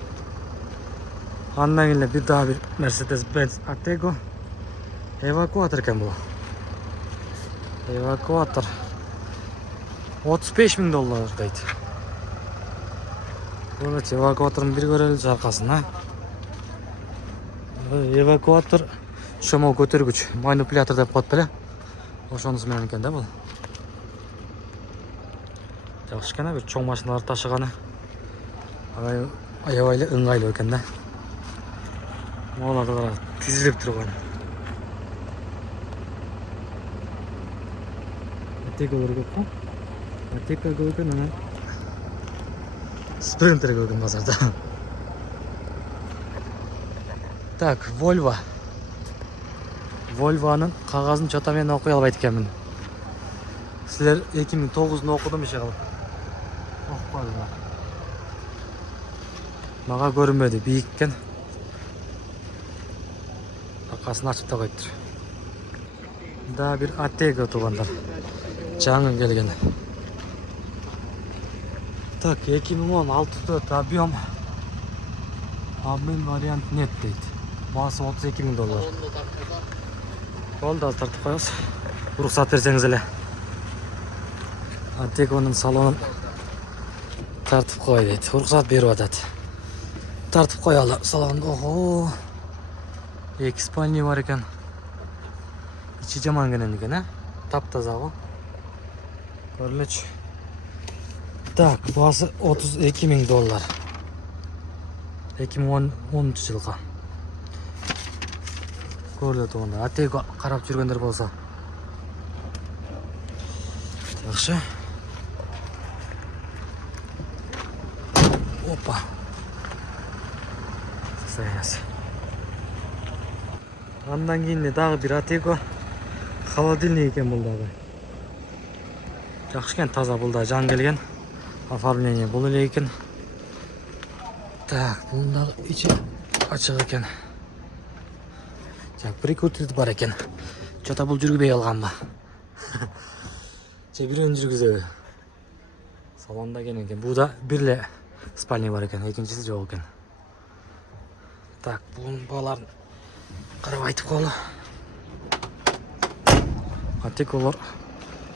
Андан келе бір daha bir Mercedes-Benz Ateca. Evakuatör екен бұл. Evakuatör. $35.000 дейді. Бұл эвакуаторын бір көрелі жарқасын, а? Эвакуатор шомол көтергіч, манипулятор деп қойып біле. Ошонысы менен екен да бұл. Жақсы екен, бір чоң машиналар ташығаны. Аябайлы ыңғайлы екен да. Оларды тізіліп тұрған. Ateca көп қой. Ateca көп екен, Sprinter көрген базарда. Так, Volvo. Volvo'ның қағазын чатамен оқи албайды екенмін. Сіздер 2009-ны оқыдым еше қалып. Оқып қойдым. Маға көрінбеді, биік екен. Арқасын ашып та қойыптыр. Да, бір Ateca туғандар. Жаңы келген. Так, 2016 объем. Обмен вариант нет дейді. Басы $32.000. Ол да тартып қойыз. Рұқсат берсеңіз әлі. Atecaның салонын тартып қой дейді. Рұқсат беріп атады. Тартып қоялы салонын. Ого. Екі спальный бар екен. Içi жаман кенен екен, а? Тап-таза ғой. Көріліч. Так, басы $32.000. 2010 жылғы. Көріледі туғандар. Атеко қарап жүргендер болса. Жақсы. Опа. Состояниясы. Андан кейін дағы бір Атеко холодильник екен бұл дағы. Жақсы екен, таза бұл да жан келген. Оформление бұл еле екен. Так, бұның дағы içi açıq екен. Прикрутит бар екен. Жота бұл жүргізбей алған ба? Біреуін жүргізеді. Салонда екен екен. Бұл да бірле спальня бар екен, екіншісі жоқ екен. Так, бұның баларын қарап айтып қолы. Атеколар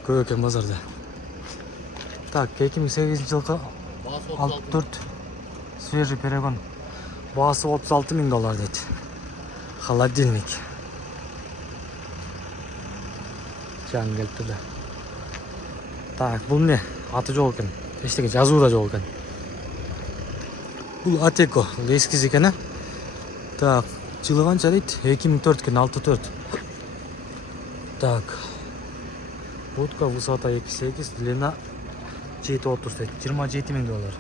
көп екен базарда. Так, 2008 жылғы 64 свежий перегон. Бағасы $36,000 дейді. Холодильник. Жан келіп тұрды. Так, бұл не? Аты жоқ екен. Ештеңе жазуы да жоқ екен. Бұл Атеко, бұл ескіз екен. Так, жылы қанша дейді? 2004 екен, 64. Так. Будка высота 2,8, длина 7,30 дейді. $27,000.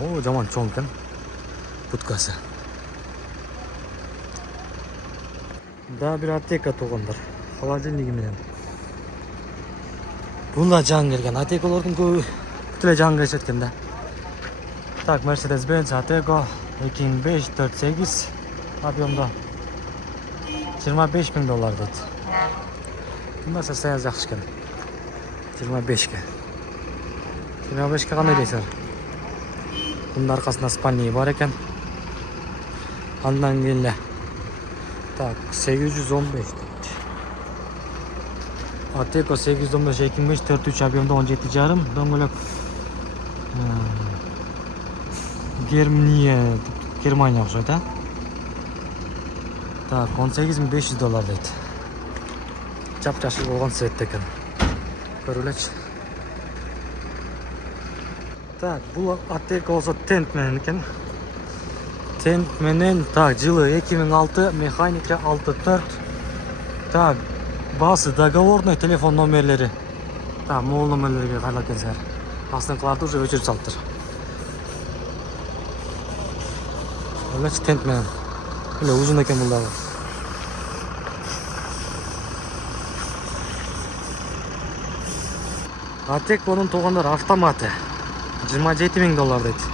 О, жаман чоң екен. Будкасы. Да, бір Атеко туғандар. Холодильнигі менен. Бұл да жан келген. Атеколардың көбі бүтіле жан келшеткен да. Так, Mercedes-Benz Атеко 2005-48 объемда $25,000 дейді. Бұнда состояние жақсы екен. 25-ке. 25-ке қандай дейсіздер? Бұның арқасында спальня бар екен. Андан келі. Так, 815 дейді. Атеко 815 2005-43 объемда 17,5. Дөңгелек Германия ұқсайды. Так, $18,500 дейді. Жап-жашыл болған светті екен. Көрілетші. Так, бұл Атеко олса тент менен екен. Тент менен, так, жылы 2006, механика 64. Так, басы договорный телефон номерлері. Так, мол номерлерге қайлап келсер. Астыңқыларды уже өчіріп салыптыр. Өләші тент менен. Өлі ұзын екен бұлдағы. Атеконың туғандар автоматы. $27,000 дейді.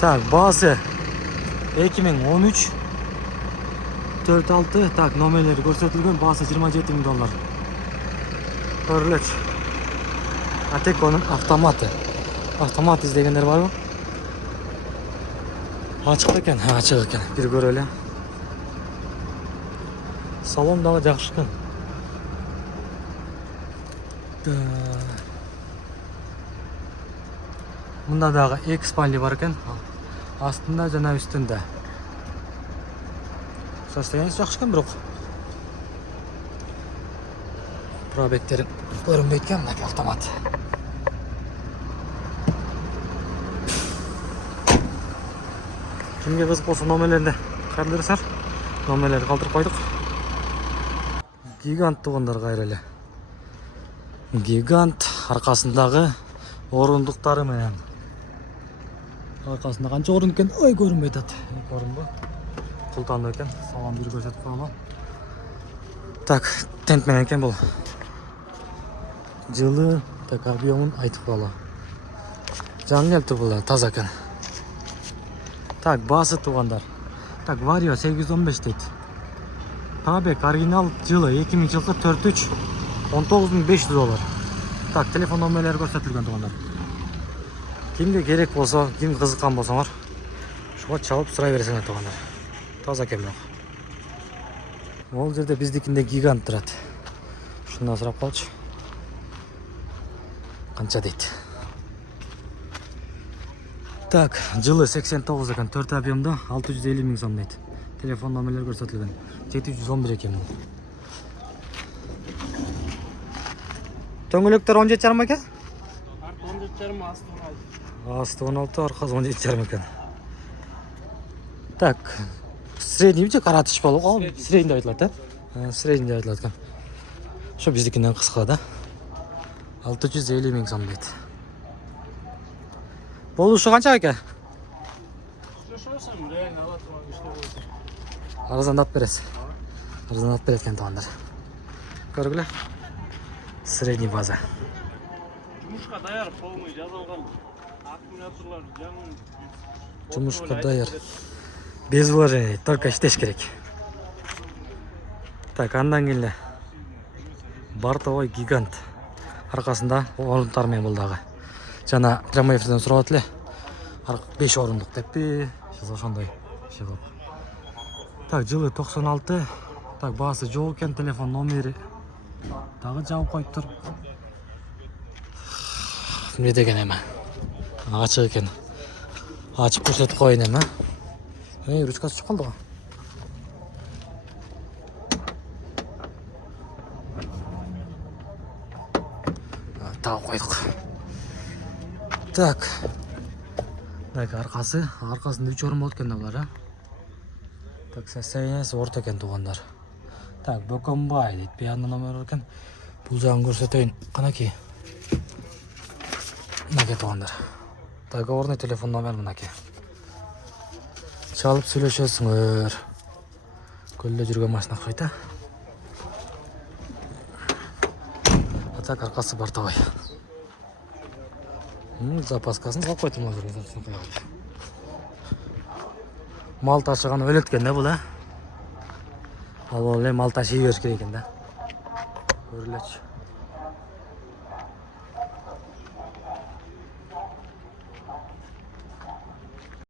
Так, басы 2013 4-6, так, номерлері көрсетілген, басы $27,000. Көрілет. Атеконың автоматы. Автомат іздегендер бар ба? Açıq eкен, açıq eкен. Bir göreli. Salon da жақсы екен. Мұнда дағы екі спальня бар екен. Астында жана үстінде. Состояниясы жақсы екен бірақ. Пробегтерін көрінбейді екен, мына автомат. Кімге қызық болса номерлерінде қайырылырсар. Номерлерді қалдырып қойдық. Гигант туғандар қайрылы. Гигант арқасындағы орындықтары менен. Арқасында қанша орын екен? Ой, көрінбейді. Орын ба? Құлтанды екен. Салам бір көрсетіп қойма. Так, тент менен екен бұл. Жылы, так, объемын айтып қойла. Жан келіп тұр бұл, таза екен. Так, басы туғандар. Так, Vario 815 дейді. Пробег оригинал жылы 2000 жылғы 43 $19,500. Так, телефон номерлері көрсетілген туғандар. Кімге керек болса, кім қызыққан болсаңар, шуға чалып сұрай бересіңдер туғандар. Таза екен бірақ. Ол жерде біздікінде гигант тұрады. Шundan сұрап қалшы. Қанша дейді. Так, жылы 89 екен, 4 объемда 650,000 сом дейді. Телефон номерлер көрсетілген. 711 екен. Дөңгелектер 17,5 екен? 17,5 астына. Асты 16, арқасы 17,5 екен. Так, средний бе қаратыш болу ғой? Средний деп айтылады, да? Средний деп айтылады екен. Şu біздікінен қысқа, да? 650 мың сом дейді. Болушы қанша екен? Арзандап бересіз. Арзандап береді екен туғандар. Көргілі? Средний база. Жұмысқа даяр, полный жазылған аккумуляторлар жаңын. Жұмысқа даяр. Без вложений, только іштеш керек. Так, андан келді. Бортовой гигант. Арқасында орынтармен бұлдағы. Жана прямой эфирден сұрап өтілі. 5 орындық деп бе? Жаза шандай. Так, жылы 96. Так, бағасы жоқ екен, телефон номері. Тағы жауып қойып тұр. Не деген еме? Açıq екен. Açып көрсетіп қойын еме? Ручкасы шығып қалды ғой. Тағы қойдық. Так. Арқасында 3 орын болды екен бұлар. Так, состояниесі орта екен туғандар. Так, Бөкенбай дейді. Пиано номер екен. Бұл жағын көрсетейін. Қанакей. Мынаке туғандар. Договорный телефон номер мынаке. Çalып сөйлесесіңдер. Көлде жүрген машина ұқсайды. Так, арқасы бортовой. Запаскасын салып қойдым қазір. Мал ташыған өлеткен де бұл, Ал ол мал таши беріш керек екен, да. Көрілетші.